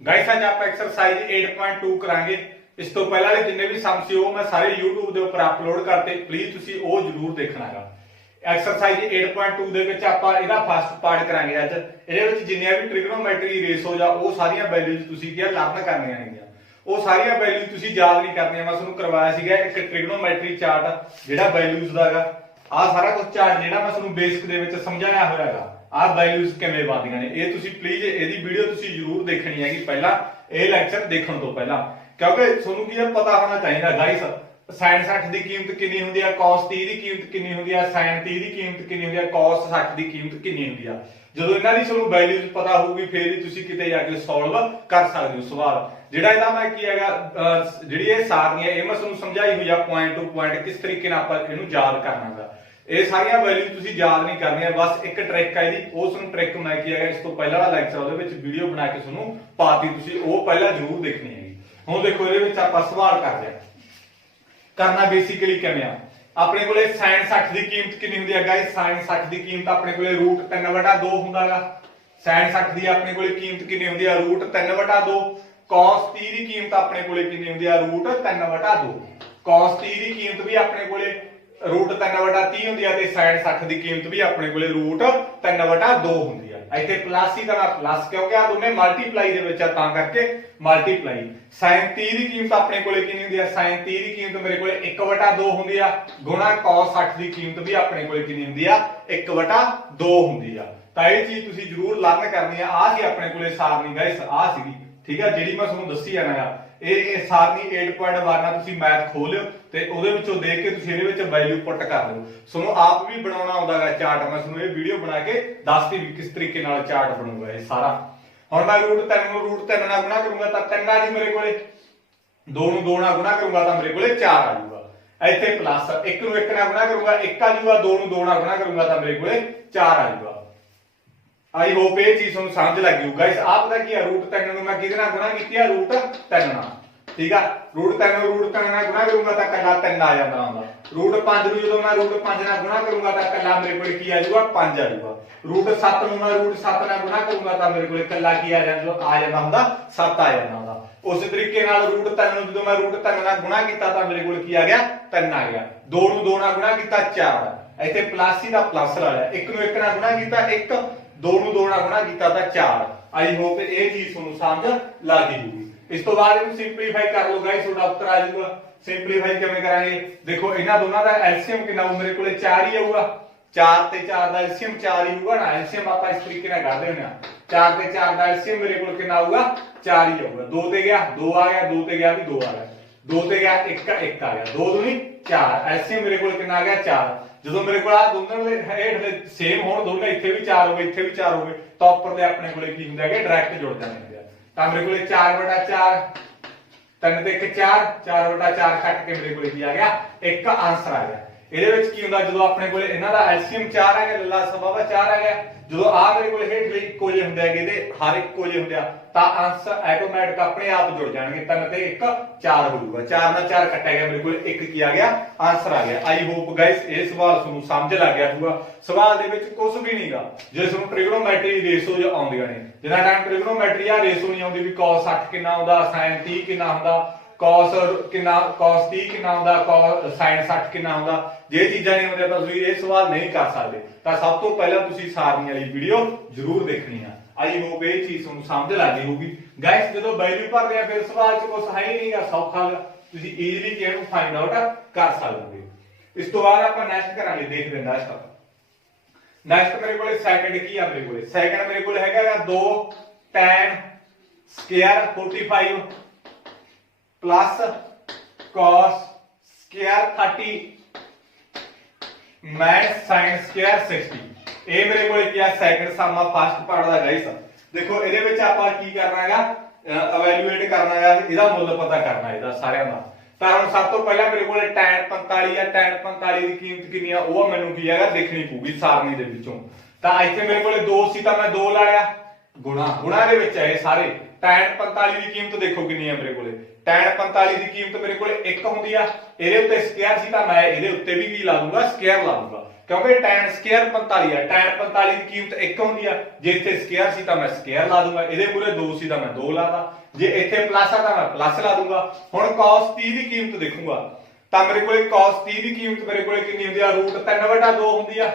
Guys आज आप exercise 8.2 करांगे। इस तो पहले वाले जिन्ने भी सम सी वो मैं सारे YouTube ਦੇ ਉੱਪਰ ਅਪਲੋਡ ਕਰਤੇ, ਪਲੀਜ਼ ਤੁਸੀਂ ਉਹ ਜ਼ਰੂਰ ਦੇਖਣਾਗਾ। ਐਕਸਰਸਾਈਜ਼ 8.2 ਦੇ ਵਿੱਚ ਆਪਾਂ ਇਹਦਾ ਫਸਟ ਪਾਰਟ ਕਰਾਂਗੇ। ਅੱਜ ਇਹਦੇ ਵਿੱਚ ਜਿੰਨੀਆਂ ਵੀ ਟ੍ਰਿਗਨੋਮੈਟਰੀ ਰੇਸ਼ੋ ਜਾਂ ਉਹ ਸਾਰੀਆਂ ਵੈਲਿਊਜ਼ ਤੁਸੀਂ ਕੀ ਲਰਨ ਕਰਨੀਆਂ ਨੇਗੀਆਂ। ਉਹ ਸਾਰੀਆਂ ਵੈਲਿਊਜ਼ ਤੁਸੀਂ ਯਾਦ ਨਹੀਂ ਕਰਨੀਆਂ। ਮੈਂ ਤੁਹਾਨੂੰ ਕਰਵਾਇਆ ਸੀਗਾ ਇੱਕ ਟ੍ਰਿਗਨੋਮੈਟਰੀ ਚਾਰਟ ਜਿਹੜਾ ਵੈਲਿਊਜ਼ ਦਾਗਾ। ਆਹ ਸਾਰਾ ਕੁਝ ਚਾਰਟ ਜਿਹੜਾ ਮੈਂ ਤੁਹਾਨੂੰ ਬੇਸਿਕ ਦੇ ਵਿੱਚ ਸਮਝਾਇਆ ਹੋਇਆਗਾ। ਆਹ ਵੈਲਿਊਜ਼ ਕਿਵੇਂ ਬਣਦੀਆਂ ਨੇ ਇਹ ਤੁਸੀਂ ਪਲੀਜ਼ ਇਹਦੀ ਵੀਡੀਓ ਤੁਸੀਂ ਜ਼ਰੂਰ ਦੇਖਣੀ ਹੈਗੀ ਪਹਿਲਾਂ, ਇਹ ਲੈਕਚਰ ਦੇਖਣ ਤੋਂ ਪਹਿਲਾਂ, ਕਿਉਂਕਿ ਤੁਹਾਨੂੰ ਕੀ ਪਤਾ ਹੋਣਾ ਚਾਹੀਦਾ ਗਾਇਸ sin 60 ਦੀ ਕੀਮਤ ਕਿੰਨੀ ਹੁੰਦੀ ਆ, cos 30 ਦੀ ਕੀਮਤ ਕਿੰਨੀ ਹੁੰਦੀ ਆ, sin 30 ਦੀ ਕੀਮਤ ਕਿੰਨੀ ਹੁੰਦੀ ਆ, cos 60 ਦੀ ਕੀਮਤ ਕਿੰਨੀ ਹੁੰਦੀ ਆ। ਜਦੋਂ ਇਹਨਾਂ ਦੀ ਤੁਹਾਨੂੰ ਵੈਲਿਊਜ਼ ਪਤਾ ਹੋਊਗੀ ਫੇਰ ਹੀ ਤੁਸੀਂ ਕਿਤੇ ਜਾ ਕੇ ਸੋਲਵ ਕਰ ਸਕਦੇ ਹੋ ਸਵਾਲ। ਜਿਹੜਾ ਇਹਦਾ ਮੈਂ ਕੀ ਹੈਗਾ ਜਿਹੜੀ ਇਹ ਸਾਰਨੀ ਹੈ ਇਹ ਮੈਂ ਤੁਹਾਨੂੰ ਸਮਝਾਈ ਹੋਈ ਆ ਪੁਆਇੰਟ ਟੂ ਪੁਆਇੰਟ ਕਿਸ ਤਰੀਕੇ ਨਾਲ ਆਪਾਂ ਇਹਨੂੰ ਯਾਦ ਕਰਨਾਗਾ। ਇਹ ਸਾਰੀਆਂ ਵੈਲਿਊਜ਼ ਤੁਸੀਂ ਯਾਦ ਨਹੀਂ ਕਰਨੀਆਂ, ਬਸ ਇੱਕ ਟ੍ਰਿਕ ਹੈ ਇਹਦੀ। ਉਸ ਨੂੰ ਟ੍ਰਿਕ ਮੈਂ ਕੀ ਹੈਗਾ ਇਸ ਤੋਂ ਪਹਿਲਾਂ ਵਾਲਾ ਲੈਕਚਰ ਉਹਦੇ ਵਿੱਚ ਵੀਡੀਓ ਬਣਾ ਕੇ ਤੁਹਾਨੂੰ ਪਾਤੀ, ਤੁਸੀਂ ਉਹ ਪਹਿਲਾਂ ਜ਼ਰੂਰ ਦੇਖਣੀ ਹੈਗੀ। ਹੁਣ ਦੇਖੋ ਇਹਦੇ ਵਿੱਚ ਆਪਾਂ ਸਵਾਲ ਕਰਦੇ ਆ। ਕਰਨਾ ਬੇਸਿਕਲੀ ਕਿਵੇਂ ਆ, ਆਪਣੇ ਕੋਲੇ sin 60 ਦੀ ਕੀਮਤ ਕਿੰਨੀ ਹੁੰਦੀ ਹੈ ਗਾਇਸ। sin 60 ਦੀ ਕੀਮਤ ਆਪਣੇ ਕੋਲੇ √3/2 ਹੁੰਦਾਗਾ। sin 60 ਦੀ ਆਪਣੇ ਕੋਲੇ ਕੀਮਤ ਕਿੰਨੀ ਹੁੰਦੀ ਆ, √3/2। cos 30 ਦੀ ਕੀਮਤ ਆਪਣੇ ਕੋਲੇ ਕਿੰਨੀ ਹੁੰਦੀ ਆ, √3/2। cos 30 ਦੀ ਕੀਮਤ ਵੀ ਆਪਣੇ ਕੋਲੇ √3/30 ਹੁੰਦੀ ਆ ਤੇ sin 60 ਦੀ ਕੀਮਤ ਵੀ ਆਪਣੇ ਕੋਲੇ √3/2 ਹੁੰਦੀ ਆ। ਇੱਥੇ ਪਲੱਸ ਹੀ ਕਰਨਾ, ਪਲੱਸ ਕਿਉਂਕਿ ਆ ਦੋਨੇ ਮਲਟੀਪਲਾਈ ਦੇ ਵਿੱਚ ਆ ਤਾਂ ਕਰਕੇ ਮਲਟੀਪਲਾਈ। sin 30 ਦੀ ਕੀਮਤ ਆਪਣੇ ਕੋਲੇ ਕਿੰਨੀ ਹੁੰਦੀ ਆ, sin 30 ਦੀ ਕੀਮਤ ਮੇਰੇ ਕੋਲੇ 1/2 ਹੁੰਦੀ ਆ, ਗੁਣਾ cos 60 ਦੀ ਕੀਮਤ ਵੀ ਆਪਣੇ ਕੋਲੇ ਕਿੰਨੀ ਹੁੰਦੀ ਆ, 1/2 ਹੁੰਦੀ ਆ। ਤਾਂ ਇਹ ਚੀਜ਼ ਤੁਸੀਂ ਜ਼ਰੂਰ ਲਰਨ ਕਰਨੀ ਆ। ਆ ਸੀ ਆਪਣੇ ਕੋਲੇ ਸਾਰਨੀ ਗਾਇਸ, ਆ ਸੀਗੀ ਠੀਕ ਆ ਜਿਹੜੀ ਮੈਂ ਤੁਹਾਨੂੰ ਦੱਸੀ ਜਾਣਾਗਾ। ਇਹ ਸਾਰਨੀ 8.1 ਆ, ਤੁਸੀਂ ਮੈਥ ਖੋਲ ਲਿਓ ਤੇ ਉਹਦੇ ਵਿੱਚੋਂ ਦੇਖ ਕੇ ਤੁਸੀਂ ਇਹਦੇ ਵਿੱਚ ਵੈਲਿਊ ਪੁੱਟ ਕਰ ਲਿਓ। ਤੁਹਾਨੂੰ ਆਪ ਵੀ ਬਣਾਉਣਾ ਆਉਂਦਾਗਾ ਚਾਰਟ, ਮੈਂ ਤੁਹਾਨੂੰ ਇਹ ਵੀਡੀਓ ਬਣਾ ਕੇ ਦੱਸਦੀ ਵੀ ਕਿਸ ਤਰੀਕੇ ਨਾਲ ਚਾਰਟ ਬਣੂਗਾ ਇਹ ਸਾਰਾ। ਹੁਣ ਮੈਂ √3 ਨੂੰ √3 ਨਾਲ ਗੁਣਾ ਕਰੂੰਗਾ ਤਾਂ 3 ਆ ਜੀ ਮੇਰੇ ਕੋਲੇ, 2 ਨੂੰ 2 ਨਾਲ ਗੁਣਾ ਕਰੂੰਗਾ ਤਾਂ ਮੇਰੇ ਕੋਲੇ 4 ਆ ਜਾਊਗਾ। ਇੱਥੇ ਪਲੱਸ 1 ਨੂੰ 1 ਨਾਲ ਗੁਣਾ ਕਰੂੰਗਾ 1 ਆ ਜਾਊਗਾ, 2 ਨੂੰ 2 ਨਾਲ ਗੁਣਾ ਕਰੂੰਗਾ ਤਾਂ ਮੇਰੇ ਕੋਲੇ 4 ਆ ਜਾਊਗਾ। ਆਈ ਹੋਪ ਇਹ ਚੀਜ਼ ਤੁਹਾਨੂੰ ਸਮਝ ਲੱਗ ਗਈ ਗਾਇਸ। ਆਹ ਪਤਾ ਕੀ ਆ, √3 ਨੂੰ ਮੈਂ ਕਿਹਦੇ ਨਾਲ ਗੁਣਾ ਕੀਤੀ ਆ, √3 ਨਾਲ, ਠੀਕ ਆ। √3 ਨੂੰ √3 ਨਾਲ ਗੁਣਾ ਕਰੂੰਗਾ ਤਾਂ ਕੱਲਾ 3 ਆ ਜਾਂਦਾ ਹੁੰਦਾ। √5 ਨੂੰ ਜਦੋਂ ਮੈਂ √5 ਨਾਲ ਗੁਣਾ ਕਰੂੰਗਾ ਤਾਂ ਕੱਲਾ ਮੇਰੇ ਕੋਲ ਕੀ ਆ ਜਾਊਗਾ, 5 ਆ ਜਾਊਗਾ। √7 ਨੂੰ ਮੈਂ √7 ਨਾਲ ਗੁਣਾ ਕਰੂੰਗਾ ਤਾਂ ਮੇਰੇ ਕੋਲ ਕੱਲਾ ਕੀ ਆ ਜਾਂਦਾ ਹੁੰਦਾ, 7 ਆ ਜਾਂਦਾ ਹੁੰਦਾ। ਉਸੇ ਤਰੀਕੇ ਨਾਲ √3 ਨੂੰ ਜਦੋਂ ਮੈਂ √3 ਨਾਲ ਗੁਣਾ ਕੀਤਾ ਤਾਂ ਮੇਰੇ ਕੋਲ ਕੀ ਆ ਗਿਆ, 3 ਆ ਗਿਆ। 2 ਨੂੰ 2 ਨਾਲ ਗੁਣਾ ਕੀਤਾ 4, ਇੱਥੇ ਪਲੱਸ ਹੀ ਦਾ ਪਲੱਸ ਲਾ ਲਿਆ। 1 ਨੂੰ 1 ਨਾਲ ਗੁਣਾ ਕੀਤਾ 1, 2 ਨੂੰ 2 ਨਾਲ ਗੁਣਾ ਕੀਤਾ ਤਾਂ 4। ਆਈ ਹੋਪ ਇਹ ਚੀਜ਼ ਤੁਹਾਨੂੰ ਸਮਝ ਲੱਗ ਜੂਗੀ। ਇਸ ਤੋਂ ਬਾਅਦ ਇਹਨੂੰ ਸਿੰਪਲੀਫਾਈ ਕਰ ਲਓ ਗਾਇਸ, ਤੁਹਾਡਾ ਉੱਤਰ ਆ ਜਾਊਗਾ। ਸਿੰਪਲੀਫਾਈ ਕਿਵੇਂ ਕਰਾਂਗੇ, ਦੇਖੋ ਇਹਨਾਂ ਦੋਨਾਂ ਦਾ ਐਲਸੀਐਮ ਕਿੰਨਾ ਹੋਊ, ਮੇਰੇ ਕੋਲੇ 4 ਹੀ ਆਊਗਾ। 4 ਤੇ 4 ਦਾ ਐਲਸੀਐਮ 4 ਹੀ ਹੋਊਗਾ ਨਾ। ਐਲਸੀਐਮ ਆਪਾਂ ਇਸ ਤਰੀਕੇ ਨਾਲ ਕਰਦੇ ਹੁੰਦੇ ਆ, 4 ਤੇ 4 ਦਾ ਐਲਸੀਐਮ ਮੇਰੇ ਕੋਲ ਕਿੰਨਾ ਆਊਗਾ, 4 ਹੀ ਆਊਗਾ। 2 ਤੇ ਗਿਆ 2 ਆ ਗਿਆ, 2 ਤੇ ਗਿਆ ਵੀ 2 ਆ ਗਿਆ, 2 ਤੇ ਗਿਆ 1 1 ਆ ਗਿਆ, 2 ਦੂਣੀ 4। ਐਲਸੀਐਮ ਮੇਰੇ ਕੋਲ ਕਿੰਨਾ ਆ ਗਿਆ, 4। ਜਦੋਂ ਮੇਰੇ ਕੋਲ ਆ ਦੋਨਾਂ ਦੇ ਹੇਠ ਦੇ ਸੇਮ ਹੋਣ, ਦੋਨੇ ਇੱਥੇ ਵੀ 4 ਹੋਵੇ ਇੱਥੇ ਵੀ 4 ਹੋਵੇ ਤਾਂ ਉੱਪਰ ਦੇ ਆਪਣੇ ਕੋਲੇ ਕੀ ਹੁੰਦਾ ਹੈ, ਡਾਇਰੈਕਟ ਜੁੜ ਜਾਂਦੇ ਹੁੰਦੇ ਆ। ਤਾਂ ਮੇਰੇ ਕੋਲੇ 4/4, 3 ਤੇ 1 4, 4/4 ਕੱਟ ਕੇ ਮੇਰੇ ਕੋਲੇ ਕੀ ਆ ਗਿਆ, 1 ਆਨਸਰ ਆ ਗਿਆ। ਇਹਦੇ ਵਿੱਚ ਕੀ ਹੁੰਦਾ, ਜਦੋਂ ਆਪਣੇ ਕੋਲੇ ਇਹਨਾਂ ਦਾ ਐਲਸੀਐਮ 4 ਆ ਗਿਆ, ਲੱਲਾ ਸਬਾਵਾ 4 ਆ ਗਿਆ, ਜਦੋਂ ਆ ਮੇਰੇ ਕੋਲੇ ਹੇਠ ਲਈ ਇੱਕੋ ਜਿਹੇ ਹੁੰਦੇ ਹੈਗੇ ਤੇ ਹਰ ਇੱਕੋ ਜਿਹੇ ਹੁੰਦੇ ਆ ਤਾਂ ਆਨਸਰ ਆਟੋਮੈਟਿਕ ਆਪਣੇ ਆਪ ਜੁੜ ਜਾਣਗੇ। 3 ਤੇ 1 4 ਹੋਊਗਾ, 4 ਨਾਲ 4 ਕੱਟਿਆ ਗਿਆ, ਮੇਰੇ ਕੋਲ 1 ਕੀ ਆ ਗਿਆ, ਆਨਸਰ ਆ ਗਿਆ। ਆਈ ਹੋਪ ਗਾਇਸ ਇਹ ਸਵਾਲ ਤੁਹਾਨੂੰ ਸਮਝ ਲੱਗ ਗਿਆ ਹੋਊਗਾ। ਸਵਾਲ ਦੇ ਵਿੱਚ ਕੁਝ ਵੀ ਨਹੀਂਗਾ, ਜੇ ਤੁਹਾਨੂੰ ਟ੍ਰਿਗਨੋਮੈਟਰੀ ਰੇਸ਼ੋ ਆਉਂਦੀਆਂ ਨੇ, ਜਿੰਨਾ ਟਾਈਮ ਟ੍ਰਿਗਨੋਮੈਟਰੀ ਆ ਰੇਸ਼ੋ ਨਹੀਂ ਆਉਂਦੀ ਵੀ cos 60 ਕਿੰਨਾ ਆਉਂਦਾ, sin 30 ਕਿੰਨਾ ਹੁੰਦਾ, cos 30 ਕਿੰਨਾ ਹੁੰਦਾ, sin 60 ਕਿੰਨਾ ਹੁੰਦਾ, ਜੇ ਚੀਜ਼ਾਂ ਨਹੀਂ ਹੁੰਦੀਆਂ ਤਾਂ ਤੁਸੀਂ ਇਹ ਸਵਾਲ ਨਹੀਂ ਕਰ ਸਕਦੇ। ਤਾਂ ਸਭ ਤੋਂ ਪਹਿਲਾਂ ਤੁਸੀਂ ਸਾਰਨੀ ਵਾਲੀ ਵੀਡੀਓ ਜ਼ਰੂਰ ਦੇਖਣੀ ਆ। ਆਈ ਹੋਪ ਇਹ ਚੀਜ਼ ਤੁਹਾਨੂੰ ਸਮਝ ਲੱਗ ਗਈ ਹੋਊਗੀ ਗਾਇਸ। ਜਦੋਂ ਵੈਲਿਊ ਭਰਦੇ ਆ ਫਿਰ ਸਵਾਲ 'ਚ ਕੁਝ ਹੈ ਹੀ ਨਹੀਂਗਾ, ਸੌਖਾ ਤੁਸੀਂ ਈਜ਼ੀਲੀ ਇਹਨੂੰ ਫਾਈਂਡ ਆਊਟ ਕਰ ਸਕਦੇ। ਇਸ ਤੋਂ ਬਾਅਦ ਆਪਾਂ ਨੈਕਸਟ ਕਰਾਂਗੇ, ਦੇਖਦੇ ਹਾਂ ਨੈਕਸਟ ਮੇਰੇ ਕੋਲੇ ਸੈਕੰਡ ਕੀ ਆ, ਮੇਰੇ ਕੋਲੇ ਸੈਕੰਡ ਮੇਰੇ ਕੋਲ ਹੈਗਾ 2 tan square 45 plus cos square 30 minus sin square 60। ਇਹ ਮੇਰੇ ਕੋਲੇ ਕੀ ਆ, ਸੈਕੰਡ ਸਮ ਆ ਫਸਟ ਪਾਰਟ ਦਾ ਗਾਇਸ। ਦੇਖੋ ਇਹਦੇ ਵਿੱਚ ਆਪਾਂ ਕੀ ਕਰਨਾ ਹੈਗਾ, ਇਵੈਲੂਏਟ ਕਰਨਾ ਹੈਗਾ, ਇਹਦਾ ਮੁੱਲ ਪਤਾ ਕਰਨਾ ਇਹਦਾ ਸਾਰਿਆਂ ਦਾ। ਤਾਂ ਹੁਣ ਸਭ ਤੋਂ ਪਹਿਲਾਂ ਮੇਰੇ ਕੋਲੇ tan 45 ਆ, tan 45 ਦੀ ਕੀਮਤ ਕਿੰਨੀ ਆ ਉਹ ਮੈਨੂੰ ਕੀ ਹੈਗਾ ਦੇਖਣੀ ਪਊਗੀ ਸਾਰਨੀ ਦੇ ਵਿੱਚੋਂ। ਤਾਂ ਇੱਥੇ ਮੇਰੇ ਕੋਲੇ 2 ਸੀ ਤਾਂ ਮੈਂ 2 ਲਾ ਲਿਆ, ਗੁਣਾ ਦੇ ਵਿੱਚ ਇਹ ਸਾਰੇ। tan 45 ਦੀ ਕੀਮਤ ਦੇਖੋ ਕਿੰਨੀ ਆ ਮੇਰੇ ਕੋਲੇ, tan 45 ਦੀ ਕੀਮਤ ਮੇਰੇ ਕੋਲੇ 1 ਹੁੰਦੀ ਆ। ਇਹਦੇ ਉੱਤੇ ਸਕੁਅਰ ਸੀ ਤਾਂ ਮੈਂ ਇਹਦੇ ਉੱਤੇ ਵੀ ਕੀ ਲਾ ਦੂੰਗਾ, ਸਕੁਅਰ ਲਾ ਦੂੰਗਾ, क्योंकि tan स्क्वायर 45 है, tan 45 की कीमत 1 होंदी है, जे इत्थे स्क्वायर सी तां मैं स्क्वायर ला दूंगा, इहदे मूरे 2 सी तां मैं 2 लादा, जे इत्थे प्लस आ तां मैं प्लस ला दूंगा। हुण cos 30 की कीमत देखूंगा तां मेरे कोले cos 30 की कीमत मेरे कोले कितनी हुंदी है, √3/2 हुंदी है।